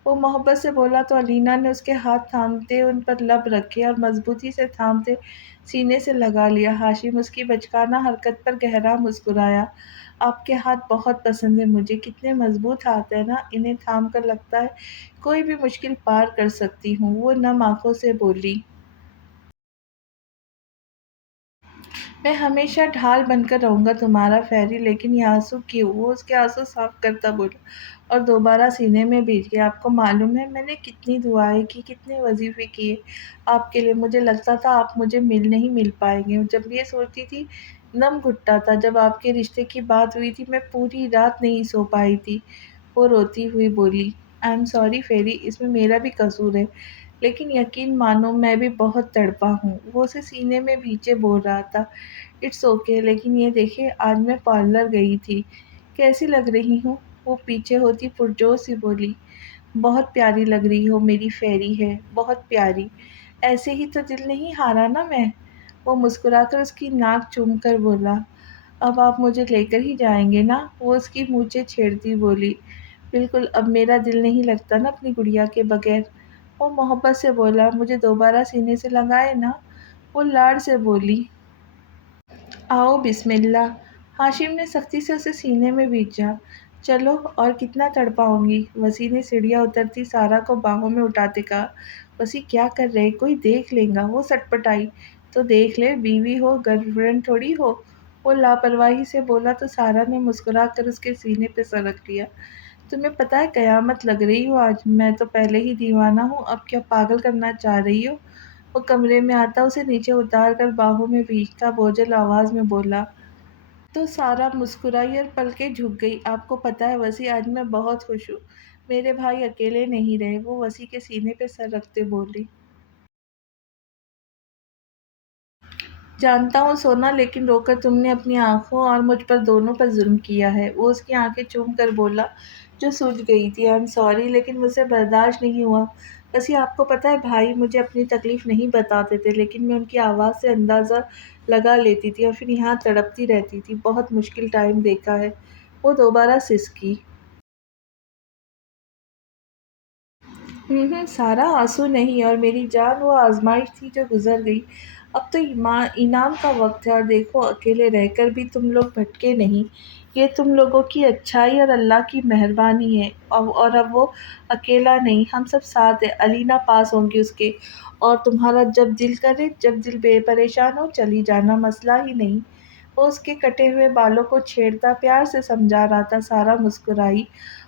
وہ محبت سے بولا تو علینا نے اس کے ہاتھ تھامتے ان پر لب رکھے اور مضبوطی سے تھامتے سینے سے لگا لیا۔ ہاشم اس کی بچکانہ حرکت پر گہرا مسکرایا۔ آپ کے ہاتھ بہت پسند ہیں مجھے، کتنے مضبوط ہاتھ ہیں نا، انہیں تھام کر لگتا ہے کوئی بھی مشکل پار کر سکتی ہوں، وہ نم آنکھوں سے بولی۔ میں ہمیشہ ڈھال بن کر رہوں گا تمہارا فیری، لیکن یہ آنسو کیوں؟ وہ اس کے آنسو صاف کرتا بولا اور دوبارہ سینے میں بھیج گیا۔ آپ کو معلوم ہے میں نے کتنی دعائیں کی، کتنے وظیفے کیے آپ کے لیے، مجھے لگتا تھا آپ مجھے نہیں مل پائیں گے، جب یہ سوچتی تھی دم گھٹتا تھا۔ جب آپ کے رشتے کی بات ہوئی تھی میں پوری رات نہیں سو پائی تھی، وہ روتی ہوئی بولی۔ آئی ایم سوری فیری، اس میں میرا بھی قصور ہے، لیکن یقین مانو میں بھی بہت تڑپا ہوں۔ وہ اسے سینے میں بھیجے بول رہا تھا۔ اٹس اوکے، لیکن یہ دیکھے آج میں پارلر گئی تھی، کیسی لگ رہی ہوں؟ وہ پیچھے ہوتی پرجوش سی بولی۔ بہت پیاری لگ رہی ہو، میری فیری ہے، بہت پیاری۔ ایسے ہی تو دل نہیں ہارا نا میں؟ وہ مسکرا کر اس کی ناک چوم کر بولا۔ اب آپ مجھے لے کر ہی جائیں گے نا؟ وہ اس کی مونچھیں چھیڑتی بولی۔ بالکل، اب میرا دل نہیں لگتا نا اپنی گڑیا کے بغیر، وہ محبت سے بولا۔ مجھے دوبارہ سینے سے لگائے نا؟ وہ لاڑ سے بولی۔ آؤ بسم اللہ، ہاشم نے سختی سے اسے سینے میں بھیجا۔ چلو، اور کتنا تڑپاؤں گی؟ وسیع نے سیڑھیاں اترتی سارا کو باہوں میں اٹھاتے کہا۔ وسیع کیا کر رہے؟ کوئی دیکھ لے گا، وہ سٹپٹائی۔ تو دیکھ لے، بیوی ہو، گرل فرینڈ تھوڑی ہو، وہ لاپرواہی سے بولا تو سارا نے مسکرا کر اس کے سینے پہ سر رکھ لیا۔ تمہیں پتہ ہے قیامت لگ رہی ہو آج، میں تو پہلے ہی دیوانہ ہوں، اب کیا پاگل کرنا چاہ رہی ہو؟ وہ کمرے میں آتا اسے نیچے اتار کر باہوں میں بھیجتا بوجھل آواز میں بولا۔ تو سارا مسکرائی اور پلکیں جھک گئی۔ آپ کو پتہ ہے وسیع، آج میں بہت خوش ہوں، میرے بھائی اکیلے نہیں رہے، وہ وسیع کے سینے پہ سر رکھتے بولی۔ جانتا ہوں سونا، لیکن رو کر تم نے اپنی آنکھوں اور مجھ پر دونوں پر ظلم کیا ہے۔ وہ اس کی آنکھیں چوم کر بولا جو سوج گئی تھی۔ آئی ایم سوری، لیکن مجھ سے برداشت نہیں ہوا۔ وسیع، آپ کو پتہ ہے بھائی مجھے اپنی تکلیف نہیں بتاتے تھے، لیکن میں ان کی آواز سے اندازہ لگا لیتی تھی اور پھر یہاں تڑپتی رہتی تھی، بہت مشکل ٹائم دیکھا ہے۔ وہ دوبارہ سسکی۔ سارا آنسو نہیں اور میری جان، وہ آزمائش تھی جو گزر گئی، اب تو انعام کا وقت ہے، اور دیکھو اکیلے رہ کر بھی تم لوگ بھٹکے نہیں، یہ تم لوگوں کی اچھائی اور اللہ کی مہربانی ہے، اور اب وہ اکیلا نہیں، ہم سب ساتھ ہیں، علینا پاس ہوں گی اس کے، اور تمہارا جب دل کرے، جب دل بے پریشان ہو چلی جانا، مسئلہ ہی نہیں۔ وہ اس کے کٹے ہوئے بالوں کو چھیڑتا پیار سے سمجھا رہا تھا۔ سارا مسکرائی،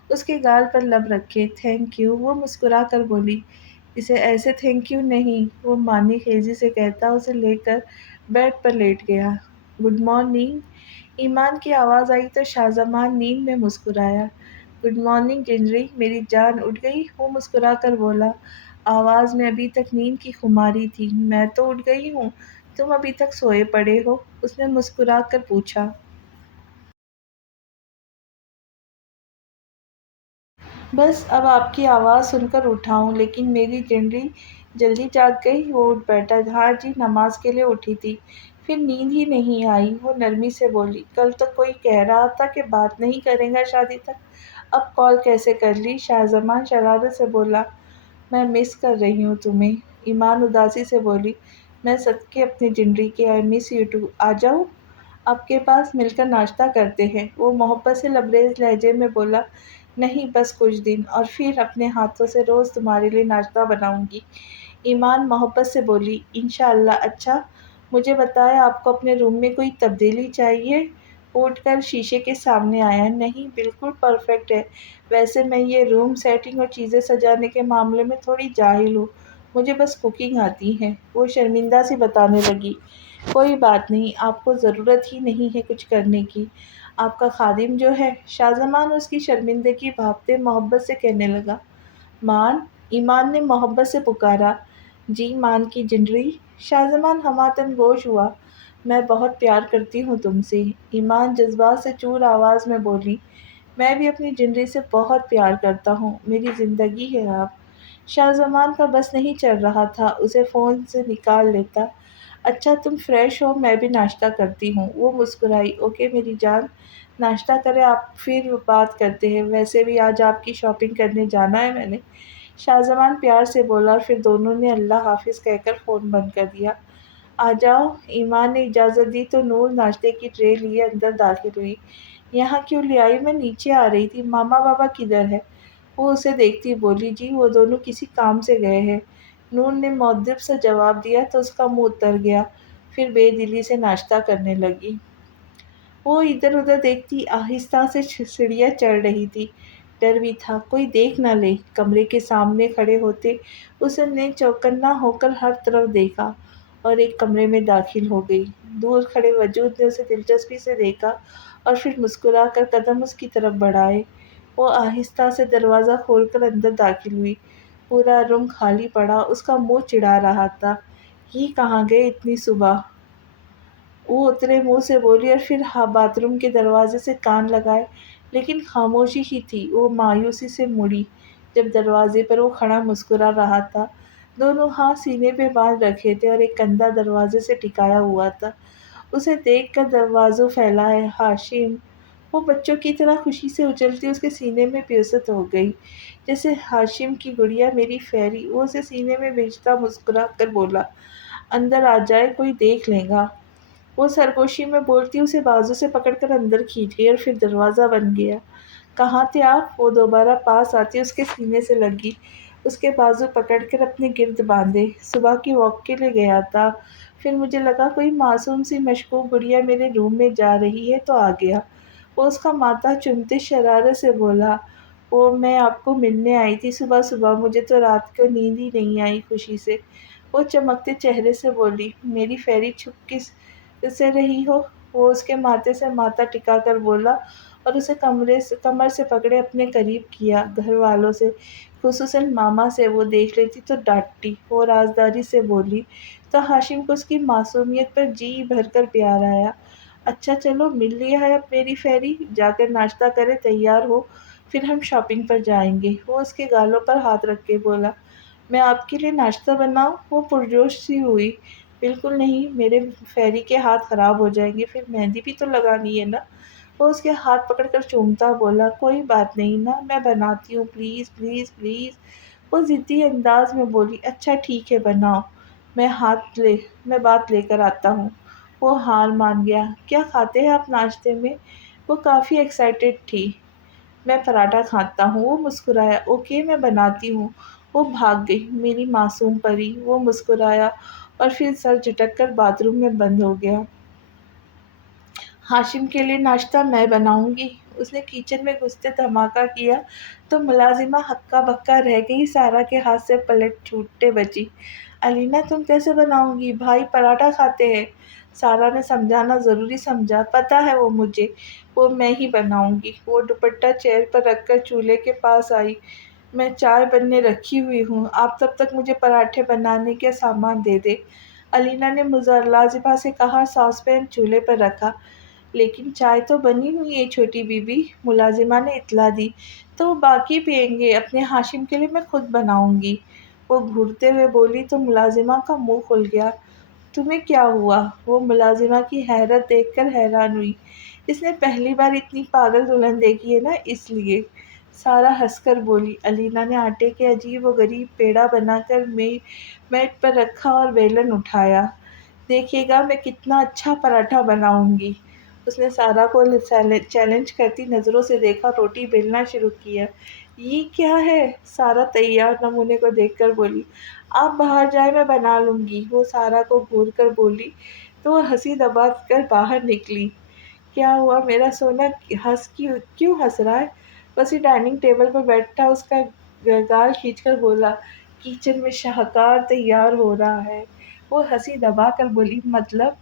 اس کے گال پر لب رکھے۔ تھینک یو، وہ مسکرا کر بولی۔ اسے ایسے تھینک یو نہیں، وہ مانی خیزی سے کہتا اسے لے کر بیڈ پر لیٹ گیا۔ گڈ مارننگ، ایمان کی آواز آئی تو شاہ زمان نیند میں مسکرایا۔ گڈ مارننگ جنری، میری جان اٹھ گئی؟ وہ مسکرا کر بولا، آواز میں ابھی تک نیند کی خماری تھی۔ میں تو اٹھ گئی ہوں، تم ابھی تک سوئے پڑے ہو؟ اس نے مسکرا کر پوچھا۔ بس اب آپ کی آواز سن کر اٹھا ہوں، لیکن میری جنری جلدی جاگ گئی؟ وہ اٹھ بیٹھا۔ ہاں جی، نماز کے لیے اٹھی تھی، پھر نیند ہی نہیں آئی، وہ نرمی سے بولی۔ کل تو کوئی کہہ رہا تھا کہ بات نہیں کرے گا شادی تک، اب کال کیسے کر لی؟ شاہ زمان شرارت سے بولا۔ میں مس کر رہی ہوں تمہیں، ایمان اداسی سے بولی۔ میں صدقے اپنے جنری کے آئی مس یو ٹو آ جاؤں، آپ کے پاس مل کر ناشتہ کرتے ہیں؟ وہ محبت سے لبریز لہجے میں بولا، نہیں بس کچھ دن، اور پھر اپنے ہاتھوں سے روز تمہارے لیے ناشتہ بناؤں گی۔ ایمان محبت سے بولی، انشاءاللہ۔ اچھا مجھے بتائیں، آپ کو اپنے روم میں کوئی تبدیلی چاہیے؟ اٹھ کر شیشے کے سامنے آیا، نہیں بالکل پرفیکٹ ہے، ویسے میں یہ روم سیٹنگ اور چیزیں سجانے کے معاملے میں تھوڑی جاہل ہوں، مجھے بس کوکنگ آتی ہے۔ وہ شرمندہ سی بتانے لگی، کوئی بات نہیں، آپ کو ضرورت ہی نہیں ہے کچھ کرنے کی، آپ کا خادم جو ہے۔ شاہزمان اس کی شرمندگی بھاپتے محبت سے کہنے لگا، مان۔ ایمان نے محبت سے پکارا، جی مان کی جنری۔ شاہزمان ہماتن گوش ہوا، میں بہت پیار کرتی ہوں تم سے۔ ایمان جذبات سے چور آواز میں بولی، میں بھی اپنی جنری سے بہت پیار کرتا ہوں، میری زندگی ہے آپ۔ شاہزمان کا بس نہیں چل رہا تھا، اسے فون سے نکال لیتا۔ اچھا تم فریش ہو، میں بھی ناشتہ کرتی ہوں۔ وہ مسکرائی، اوکے میری جان، ناشتہ کریں آپ پھر بات کرتے ہیں، ویسے بھی آج آپ کی شاپنگ کرنے جانا ہے میں نے۔ شاہزمان پیار سے بولا، اور پھر دونوں نے اللہ حافظ کہہ کر فون بند کر دیا۔ آ جاؤ، ایمان نے اجازت دی تو نور ناشتے کی ٹرے لیے اندر داخل ہوئی۔ یہاں کیوں لے آئی؟ میں نیچے آ رہی تھی، ماما بابا کدھر ہے؟ وہ اسے دیکھتی بولی، جی وہ دونوں کسی کام سے گئے ہیں۔ نور نے مؤدب سے جواب دیا تو اس کا منہ اتر گیا، پھر بے دلی سے ناشتہ کرنے لگی۔ وہ ادھر ادھر دیکھتی آہستہ سے سیڑھیاں چڑھ رہی تھی، ڈر بھی تھا کوئی دیکھ نہ لے۔ کمرے کے سامنے کھڑے ہوتے اس نے چوکنا ہو کر ہر طرف دیکھا اور ایک کمرے میں داخل ہو گئی۔ دور کھڑے وجود نے اسے دلچسپی سے دیکھا اور پھر مسکرا کر قدم اس کی طرف بڑھائے۔ وہ آہستہ سے دروازہ کھول کر اندر داخل ہوئی۔ پورا روم خالی پڑا، اس کا منہ چڑھا رہا تھا، یہ کہاں گئے اتنی صبح؟ وہ اترے منہ سے بولی اور پھر باتھ روم کے دروازے سے کان لگائے، لیکن خاموشی ہی تھی۔ وہ مایوسی سے مڑی جب دروازے پر وہ کھڑا مسکرا رہا تھا، دونوں ہاتھ سینے پہ باندھ رکھے تھے اور ایک کندھا دروازے سے ٹکایا ہوا تھا۔ اسے دیکھ کر دروازوں پھیلائے، ہاشم! وہ بچوں کی طرح خوشی سے اچھلتی اس کے سینے میں پیوست ہو گئی، جیسے ہاشم کی گڑیا میری فیری۔ وہ اسے سینے میں بھیجتا مسکرا کر بولا، اندر آ جائے، کوئی دیکھ لے گا۔ وہ سرگوشی میں بولتی اسے بازو سے پکڑ کر اندر کھینچ گئی اور پھر دروازہ بند گیا۔ کہاں تھے آپ؟ وہ دوبارہ پاس آتی اس کے سینے سے لگی، اس کے بازو پکڑ کر اپنے گرد باندھے۔ صبح کی واک کے لیے گیا تھا، پھر مجھے لگا کوئی معصوم سی مشکوک گڑیا میرے روم میں جا رہی ہے تو آ گیا۔ وہ اس کا ماتھا چومتے شرارت سے بولا، وہ میں آپ کو ملنے آئی تھی صبح صبح، مجھے تو رات کو نیند ہی نہیں آئی خوشی سے۔ وہ چمکتے چہرے سے بولی، میری فیری چھپ کس سے رہی ہو؟ وہ اس کے ماتھے سے ماتھا ٹکا کر بولا اور اسے کمر سے پکڑے اپنے قریب کیا۔ گھر والوں سے، خصوصاً ماما سے وہ دیکھ لیتی تو ڈانٹتی۔ وہ رازداری سے بولی تو ہاشم کو اس کی معصومیت پر جی بھر کر پیار آیا۔ اچھا چلو مل لیا ہے اب میری فیری، جا کر ناشتہ کرے، تیار ہو، پھر ہم شاپنگ پر جائیں گے۔ وہ اس کے گالوں پر ہاتھ رکھ کے بولا، میں آپ کے لیے ناشتہ بناؤں؟ وہ پرجوش سی ہوئی، بالکل نہیں، میرے فیری کے ہاتھ خراب ہو جائیں گے، پھر مہندی بھی تو لگانی ہے نا۔ وہ اس کے ہاتھ پکڑ کر چومتا بولا، کوئی بات نہیں نا، میں بناتی ہوں، پلیز پلیز پلیز۔ وہ ضدی انداز میں بولی، اچھا ٹھیک ہے بناؤ، میں بات لے کر آتا ہوں۔ وہ ہار مان گیا۔ کیا کھاتے ہیں آپ ناشتے میں؟ وہ کافی ایکسائٹیڈ تھی۔ میں پراٹھا کھاتا ہوں، وہ مسکرایا، اوکے میں بناتی ہوں۔ وہ بھاگ گئی، میری معصوم پری۔ وہ مسکرایا اور پھر سر جھٹک کر باتھ روم میں بند ہو گیا۔ ہاشم کے لیے ناشتہ میں بناؤں گی۔ اس نے کچن میں گھستے دھماکہ کیا تو ملازمہ ہکا بکا رہ گئی، سارا کے ہاتھ سے پلیٹ چھوٹے بچی۔ الینا تم کیسے بناؤں گی؟ بھائی پراٹھا کھاتے ہیں۔ سارا نے سمجھانا ضروری سمجھا، پتہ ہے وہ مجھے، وہ میں ہی بناؤں گی۔ وہ دوپٹہ چیئر پر رکھ کر چولہے کے پاس آئی، میں چائے بننے رکھی ہوئی ہوں، آپ تب تک مجھے پراٹھے بنانے کے سامان دے دیں۔ الینا نے ملازمہ سے کہا، ساس پین چولہے پر رکھا۔ لیکن چائے تو بنی ہوئی ہے چھوٹی بی بی، ملازمہ نے اطلاع دی، تو وہ باقی پئیں گے، اپنے ہاشم کے لیے میں خود بناؤں گی۔ وہ گھڑتے ہوئے بولی تو ملازمہ کا منہ کھل گیا۔ تمہیں کیا ہوا؟ وہ ملازمہ کی حیرت دیکھ کر حیران ہوئی، اس نے پہلی بار اتنی پاگل دلہن دیکھی ہے نا، اس لیے۔ سارا ہنس کر بولی۔ علینا نے آٹے کے عجیب و غریب پیڑا بنا کر میٹ پر رکھا اور بیلن اٹھایا۔ دیکھیے گا میں کتنا اچھا پراٹھا بناؤں گی۔ اس نے سارا کو چیلنج کرتی نظروں سے دیکھا، روٹی بیلنا شروع کیا۔ یہ کیا ہے؟ سارا تیار نمونے کو دیکھ کر بولی۔ آپ باہر جائیں، میں بنا لوں گی، وہ سارا کو گھور کر بولی تو وہ ہنسی دبا کر باہر نکلی۔ کیا ہوا میرا سونا، کیوں ہنس رہا ہے؟ وسیع ڈائننگ ٹیبل پر بیٹھا اس کا گال کھینچ کر بولا۔ کچن میں شاہکار تیار ہو رہا ہے، وہ ہنسی دبا کر بولی۔ مطلب؟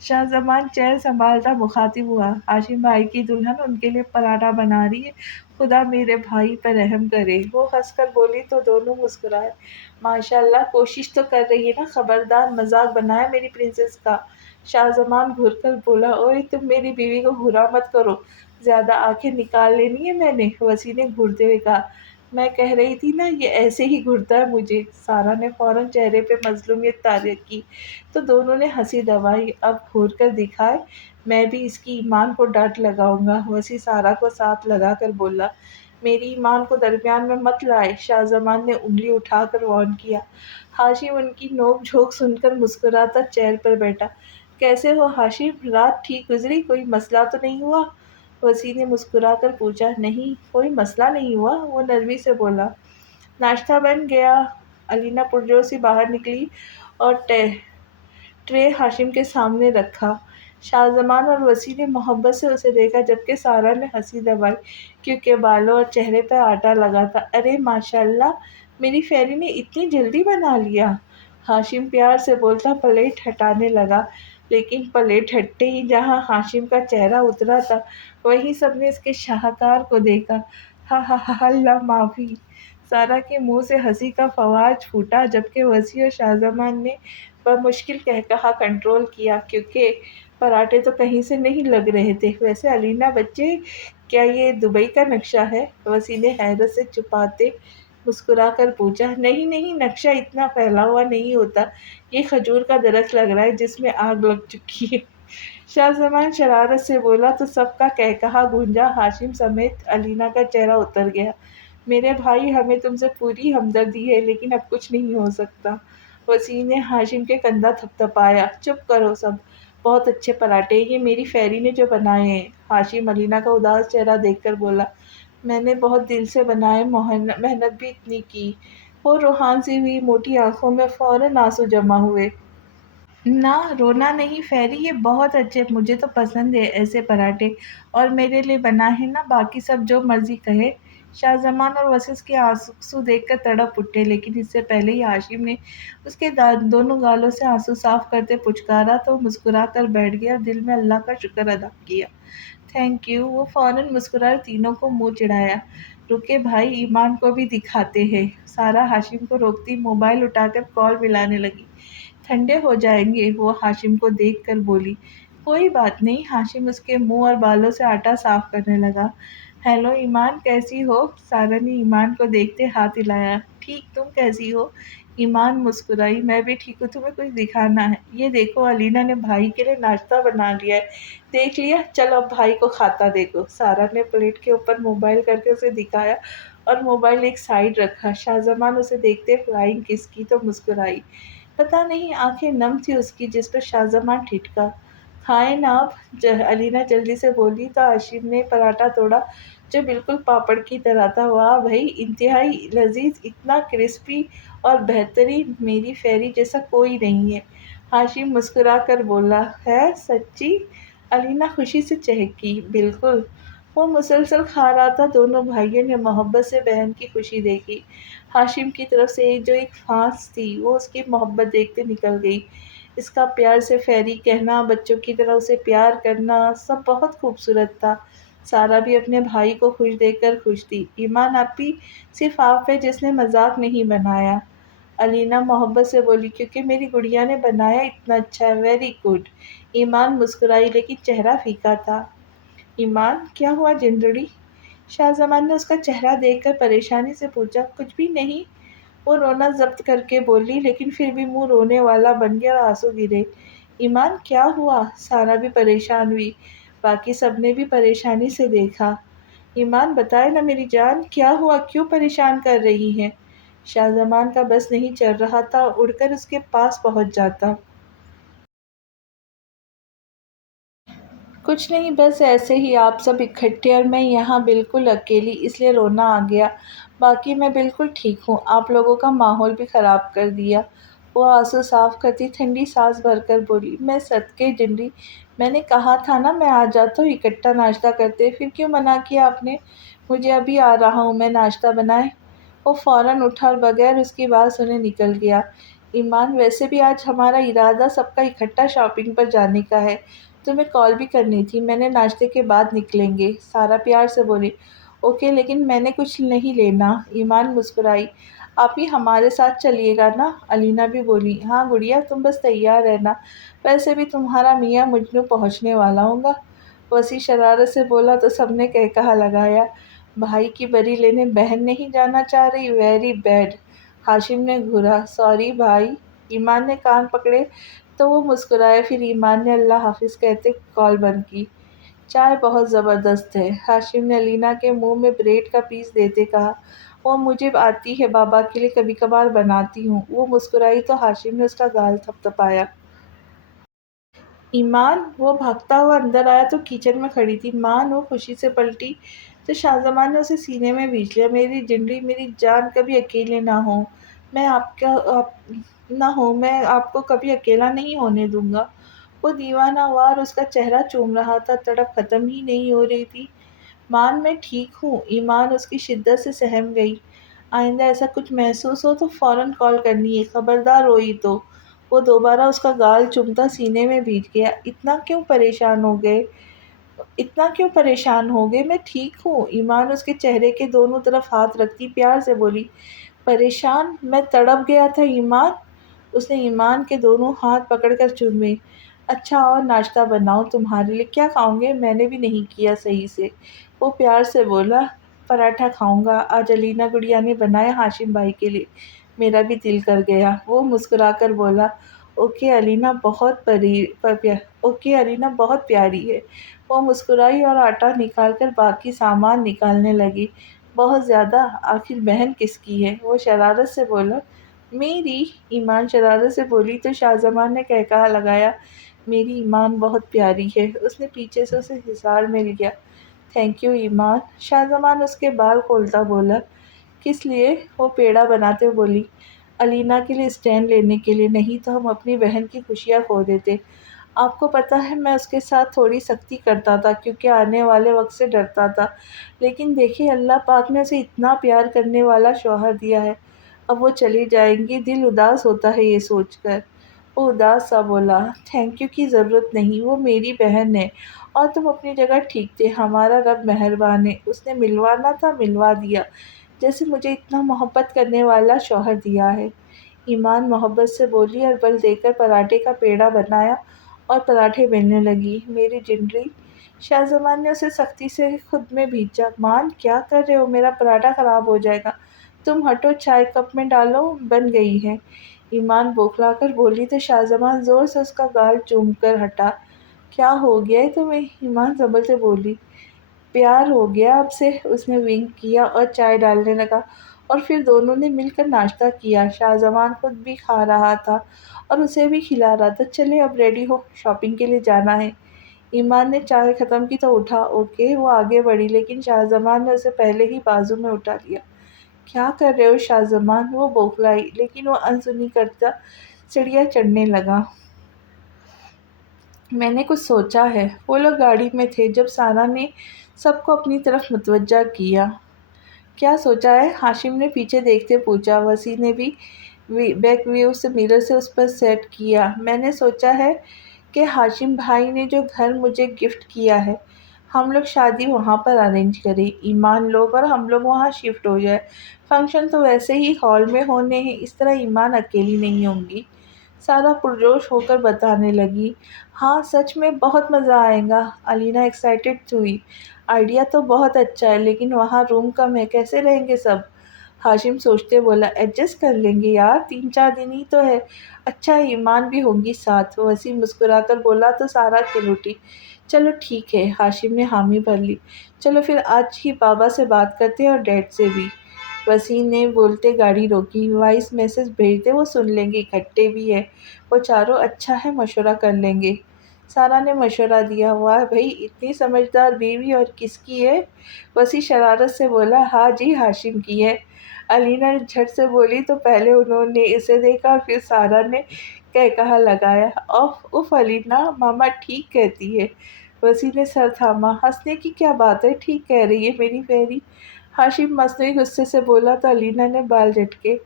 شاہ زمان چہر سنبھالتا مخاطب ہوا۔ ہاشم بھائی کی دلہن ان کے لیے پراٹھا بنا رہی ہے، خدا میرے بھائی پر رحم کرے، وہ ہنس کر بولی تو دونوں مسکرائے۔ ماشاء اللہ، کوشش تو کر رہی ہے نا، خبردار مذاق بنایا میری پرنسس کا۔ شاہ زمان گھور کر بولا۔ اوئے تم میری بیوی کو گھورا مت کرو، زیادہ آنکھیں نکال لینی ہے میں نے، وسیع نے گھورتے ہوئے کہا۔ میں کہہ رہی تھی نا یہ ایسے ہی گھورتا ہے مجھے، سارا نے فوراً چہرے پہ مظلومیت طاری کی تو دونوں نے ہنسی دبائی۔ اب گھور کر دکھائے، میں بھی اس کی ایمان کو ڈانٹ لگاؤں گا، وسیع سارا کو ساتھ لگا کر بولا۔ میری ایمان کو درمیان میں مت لائے، شاہ زمان نے انگلی اٹھا کر وارن کیا۔ ہاشم ان کی نوک جھونک سن کر مسکراتا چیئر پر بیٹھا۔ کیسے ہو ہاشم، رات ٹھیک گزری، کوئی مسئلہ تو نہیں ہوا؟ وسیع نے مسکرا کر پوچھا۔ نہیں، کوئی مسئلہ نہیں ہوا، وہ نرمی سے بولا۔ ناشتہ بن گیا؟ علینا پرجوش سے باہر نکلی اور ٹرے ہاشم کے سامنے رکھا۔ شاہ زمان اور وسیع نے محبت سے اسے دیکھا، جبکہ سارا نے ہنسی دبائی کیونکہ بالوں اور چہرے پر آٹا لگا تھا۔ ارے ماشاء اللہ، میری فیری نے اتنی جلدی بنا لیا، ہاشم پیار سے بولتا پلیٹ ہٹانے لگا، لیکن پلیٹ ہٹتے ہی جہاں ہاشم کا چہرہ اترا تھا وہیں سب نے اس کے شاہکار کو دیکھا۔ ہا ہا ہا، اللہ معافی، سارا کے منہ سے ہنسی کا فوار پھوٹا، جبکہ وسیع اور شاہ زمان نے بمشکل قہقہا کنٹرول کیا، کیونکہ پراٹھے تو کہیں سے نہیں لگ رہے تھے۔ ویسے علینا بچے، کیا یہ دبئی کا نقشہ ہے؟ وسیع نے حیرت سے چھپاتے مسکرا کر پوچھا۔ نہیں نہیں، نقشہ اتنا پھیلا ہوا نہیں ہوتا، یہ کھجور کا درخت لگ رہا ہے جس میں آگ لگ چکی ہے، شاہ زمان شرارت سے بولا تو سب کا قہقہا گونجا، ہاشم سمیت علینا کا چہرہ اتر گیا۔ میرے بھائی، ہمیں تم سے پوری ہمدردی ہے، لیکن اب کچھ نہیں ہو سکتا، وسیع نے ہاشم کے کندھا تھپتھپایا۔ چپ کرو سب، بہت اچھے پراٹھے، یہ میری فیری نے جو بنائے ہیں، ہاشم علینا کا اداس چہرہ دیکھ کر بولا۔ میں نے بہت دل سے بنائے، محنت بھی اتنی کی، وہ روحان سی ہوئی موٹی آنکھوں میں فوراً آنسو جمع ہوئے۔ نہ رونا نہیں فیری، یہ بہت اچھے، مجھے تو پسند ہے ایسے پراٹھے، اور میرے لیے بنا ہے نا، باقی سب جو مرضی کہے۔ شاہ زمان اور وسیع کے آنسو دیکھ کر تڑپ اٹھے، لیکن اس سے پہلے ہی ہاشم نے اس کے دونوں گالوں سے آنسو صاف کرتے پچکارا تو وہ مسکرا کر بیٹھ گیا اور دل میں اللہ کا شکر ادا کیا۔ تھینک یو، وہ فوراً مسکرائے اور تینوں کو منہ چڑھایا۔ رکے بھائی، ایمان کو بھی دکھاتے ہیں، سارا ہاشم کو روکتی موبائل اٹھا کر کال ملانے لگی۔ ٹھنڈے ہو جائیں گے، وہ ہاشم کو دیکھ کر بولی۔ کوئی بات نہیں، ہاشم اس کے منہ اور بالوں سے آٹا صاف کرنے لگا۔ ہیلو ایمان، کیسی ہو؟ سارا نے ایمان کو دیکھتے ہاتھ ہلایا۔ ٹھیک، تم کیسی ہو؟ ایمان مسکرائی۔ میں بھی ٹھیک ہوں، تمہیں کچھ دکھانا ہے؟ یہ دیکھو، علینا نے بھائی کے لیے ناشتہ بنا لیا ہے، دیکھ لیا؟ چلو اب بھائی کو کھاتا دیکھو۔ سارا نے پلیٹ کے اوپر موبائل کر کے اسے دکھایا اور موبائل ایک سائیڈ رکھا۔ شاہ زمان اسے دیکھتے فلائنگ کس کی تو مسکرائی۔ پتہ نہیں آنکھیں نم تھی اس کی، جس پر شاہ زمان ٹھٹکا۔ کھائیں نا اب، علینا جلدی سے بولی تو ہاشم نے پراٹھا توڑا جو بالکل پاپڑ کی طرح تھا۔ واہ بھئی، انتہائی لذیذ، اتنا کرسپی اور بہترین، میری فیری جیسا کوئی نہیں ہے، ہاشم مسکرا کر بولا۔ ہے سچی؟ علینا خوشی سے چہکی۔ بالکل، وہ مسلسل کھا رہا تھا۔ دونوں بھائیوں نے محبت سے بہن کی خوشی دیکھی۔ ہاشم کی طرف سے جو ایک پھانس تھی وہ اس کی محبت دیکھتے نکل گئی۔ اس کا پیار سے فیری کہنا، بچوں کی طرح اسے پیار کرنا، سب بہت خوبصورت تھا۔ سارا بھی اپنے بھائی کو خوش دیکھ کر خوش تھی۔ ایمان اپی، صرف آپ ہے جس نے مذاق نہیں بنایا، علینا محبت سے بولی، کیونکہ میری گڑیا نے بنایا اتنا اچھا ہے، ویری گڈ۔ ایمان مسکرائی، لیکن چہرہ پھیکا تھا۔ ایمان، کیا ہوا جندڑی؟ شاہ زمان نے اس کا چہرہ دیکھ کر پریشانی سے پوچھا۔ کچھ بھی نہیں، وہ رونا ضبط کر کے بولی، لیکن پھر بھی منہ رونے والا بن گیا اور آنسو گرے۔ ایمان، کیا ہوا؟ سارا بھی پریشان ہوئی، باقی سب نے بھی پریشانی سے دیکھا۔ ایمان بتائے نا میری جان، کیا ہوا، کیوں پریشان کر رہی ہے؟ شاہ زمان کا بس نہیں چل رہا تھا، اڑ کر اس کے پاس پہنچ جاتا۔ کچھ نہیں، بس ایسے ہی آپ سب اکٹھے اور میں یہاں بالکل اکیلی، اس لیے رونا آ گیا۔ باقی میں بالکل ٹھیک ہوں، آپ لوگوں کا ماحول بھی خراب کر دیا۔ وہ آنسو صاف کرتی ٹھنڈی سانس بھر کر بولی، میں صدقے جنری، میں نے کہا تھا نا میں آ جاتا ہوں، اکٹھا ناشتہ کرتے، پھر کیوں منع کیا آپ نے؟ مجھے ابھی آ رہا ہوں، میں ناشتہ بنائے؟ وہ فوراً اٹھا اور بغیر اس کی بات سنے نکل گیا۔ ایمان ویسے بھی آج ہمارا ارادہ سب کا اکٹھا شاپنگ پر جانے کا ہے، تمہیں کال بھی کرنی تھی، میں نے ناشتے کے بعد نکلیں گے، سارا پیار سے بولی۔ اوکے لیکن میں نے کچھ نہیں لینا، ایمان مسکرائی۔ آپ ہی ہمارے ساتھ چلیے گا نا؟ علینا بھی بولی۔ ہاں گڑیا، تم بس تیار رہنا، ویسے بھی تمہارا میاں مجنوں پہنچنے والا ہوگا۔ وسیع شرارت سے بولا تو سب نے کہا لگایا، بھائی کی بری لینے بہن نہیں جانا چاہ رہی، ویری بیڈ۔ ہاشم نے گھورا، سوری بھائی۔ ایمان نے کان پکڑے تو وہ مسکرائے، پھر ایمان نے اللہ حافظ کہتے کال بند کی۔ چائے بہت زبردست ہے، ہاشم نے علینا کے منہ میں بریڈ کا پیس دیتے کہا۔ وہ مجھے آتی ہے، بابا کے لیے کبھی کبھار بناتی ہوں۔ وہ مسکرائی تو ہاشم نے اس کا گال تھپتھپایا۔ ایمان، وہ بھاگتا ہوا اندر آیا تو کچن میں کھڑی تھی۔ مان وہ خوشی سے پلٹی تو شاہ زمان نے اسے سینے میں بھینچ لیا۔ میری جنری، میری جان، کبھی اکیلے نہ ہوں، میں آپ کو کبھی اکیلا نہیں ہونے دوں گا۔ وہ دیوانہ وار اس کا چہرہ چوم رہا تھا، تڑپ ختم ہی نہیں ہو رہی تھی۔ مان میں ٹھیک ہوں۔ ایمان اس کی شدت سے سہم گئی۔ آئندہ ایسا کچھ محسوس ہو تو فوراً کال کرنی ہے، خبردار روئی تو۔ وہ دوبارہ اس کا گال چومتا سینے میں بھیج گیا۔ اتنا کیوں پریشان ہو گئے؟ میں ٹھیک ہوں۔ ایمان اس کے چہرے کے دونوں طرف ہاتھ رکھتی پیار سے بولی۔ پریشان؟ میں تڑپ گیا تھا ایمان۔ اس نے ایمان کے دونوں ہاتھ پکڑ کر چومے۔ اچھا اور ناشتہ بناؤں تمہارے لیے؟ کیا کھاؤں گے؟ میں نے بھی نہیں کیا صحیح سے۔ وہ پیار سے بولا۔ پراٹھا کھاؤں گا، آج علینا گڑیا نے بنایا ہاشم بھائی کے لیے، میرا بھی دل کر گیا۔ وہ مسکرا کر بولا، اوکے علینا بہت پیاری ہے۔ وہ مسکرائی اور آٹا نکال کر باقی سامان نکالنے لگی۔ بہت زیادہ؟ آخر بہن کس کی ہے؟ وہ شرارت سے بولا۔ میری۔ ایمان شرارت سے بولی تو شاہ زمان نے کہا لگایا، میری ایمان بہت پیاری ہے۔ اس نے پیچھے سے اسے حصار میں لیا۔ تھینک یو ایمان۔ شاہ زمان اس کے بال کھولتا بولا۔ کس لیے؟ وہ پیڑا بناتے ہوئے بولی۔ علینا کے لیے، اسٹینڈ لینے کے لیے، نہیں تو ہم اپنی بہن کی خوشیاں کھو دیتے۔ آپ کو پتہ ہے میں اس کے ساتھ تھوڑی سختی کرتا تھا کیونکہ آنے والے وقت سے ڈرتا تھا، لیکن دیکھیے اللہ پاک نے اسے اتنا پیار کرنے والا شوہر دیا ہے۔ اب وہ چلی جائیں گی، دل اداس ہوتا ہے یہ سوچ کر۔ وہ اداس سا بولا، تھینک یو کی ضرورت نہیں، وہ میری بہن ہے اور تم اپنی جگہ ٹھیک تھے، ہمارا رب مہربان ہے، اس نے ملوانا تھا ملوا دیا، جیسے مجھے اتنا محبت کرنے والا شوہر دیا ہے۔ ایمان محبت سے بولی اور بل دے کر پراٹھے کا پیڑا بنایا اور پراٹھے بیلنے لگی۔ میری جنری۔ شاہ زمان نے اسے سختی سے خود میں بھیجا۔ مان کیا کر رہے ہو، میرا پراٹھا خراب ہو جائے گا، تم ہٹو، چائے کپ میں ڈالو، بن گئی ہے۔ ایمان بوکھلا کر بولی تو شاہ زمان زور سے اس کا گال چوم کر ہٹا۔ کیا ہو گیا ہے تمہیں؟ ایمان زبر سے بولی۔ پیار ہو گیا اب سے، اس نے ونک کیا اور چائے ڈالنے لگا، اور پھر دونوں نے مل کر ناشتہ کیا۔ شاہ زمان خود بھی کھا رہا تھا اور اسے بھی کھلا رہا تھا۔ چلے اب ریڈی ہو، شاپنگ کے لیے جانا ہے۔ ایمان نے چائے ختم کی تو اٹھا۔ اوکے۔ وہ آگے بڑھی لیکن شاہ زمان نے اسے پہلے ہی بازو میں اٹھا لیا۔ کیا کر رہے ہو شاہ زمان؟ وہ بوکھلائی لیکن وہ انسنی کرتا سیڑھیاں چڑھنے لگا۔ میں نے کچھ سوچا ہے۔ وہ لوگ گاڑی میں تھے جب سارا نے سب کو اپنی طرف متوجہ کیا۔ کیا سوچا ہے؟ ہاشم نے پیچھے دیکھتے پوچھا۔ وسیع نے بھی بیک ویو سے مرر سے اس پر سیٹ کیا۔ میں نے سوچا ہے کہ ہاشم بھائی نے جو گھر مجھے گفٹ کیا ہے، ہم لوگ شادی وہاں پر ارینج کریں، ایمان لوگ اور ہم لوگ وہاں شفٹ ہو جائیں۔ فنکشن تو ویسے ہی ہال میں ہونے ہیں، اس طرح ایمان اکیلی نہیں ہوں گی۔ سارا پرجوش ہو کر بتانے لگی۔ ہاں سچ میں بہت مزہ آئے گا۔ علینا ایکسائٹڈ ہوئی۔ آئیڈیا تو بہت اچھا ہے لیکن وہاں روم کم ہے، کیسے رہیں گے سب؟ ہاشم سوچتے بولا، ایڈجسٹ کر لیں گے یار، 3-4 دن ہی تو ہے۔ اچھا ایمان بھی ہوں گی ساتھ، وسیع مسکرا کر بولا تو سارا کھل اٹھی۔ چلو ٹھیک ہے، ہاشم نے حامی بھر لی۔ چلو پھر آج ہی بابا سے بات کرتے ہیں اور ڈیڈ سے بھی۔ وسیم نے بولتے گاڑی روکی۔ وائس میسج بھیج دے، وہ سن لیں گے، اکٹھے بھی ہے وہ چاروں، اچھا ہے مشورہ کر لیں گے۔ سارا نے مشورہ دیا۔ واہ بھئی، اتنی سمجھدار بیوی اور کس کی ہے؟ وسیم شرارت سے بولا۔ ہاں جی، ہاشم کی ہے۔ علینا جھٹ سے بولی تو پہلے انہوں نے اسے دیکھا، پھر سارا نے کہا لگایا۔ اف علینا، ماما ٹھیک کہتی ہے۔ وسیم نے سر تھاما۔ ہنسنے کی کیا بات ہے، ٹھیک کہہ رہی ہے میری پیری۔ ہاشم مصنوعی غصے سے بولا تو علینا نے بال جھٹکے۔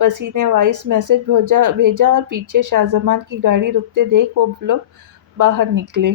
وسیم نے وائس میسج بھیجا اور پیچھے شاہ زمان کی گاڑی رکتے دیکھ وہ لوگ باہر نکلے۔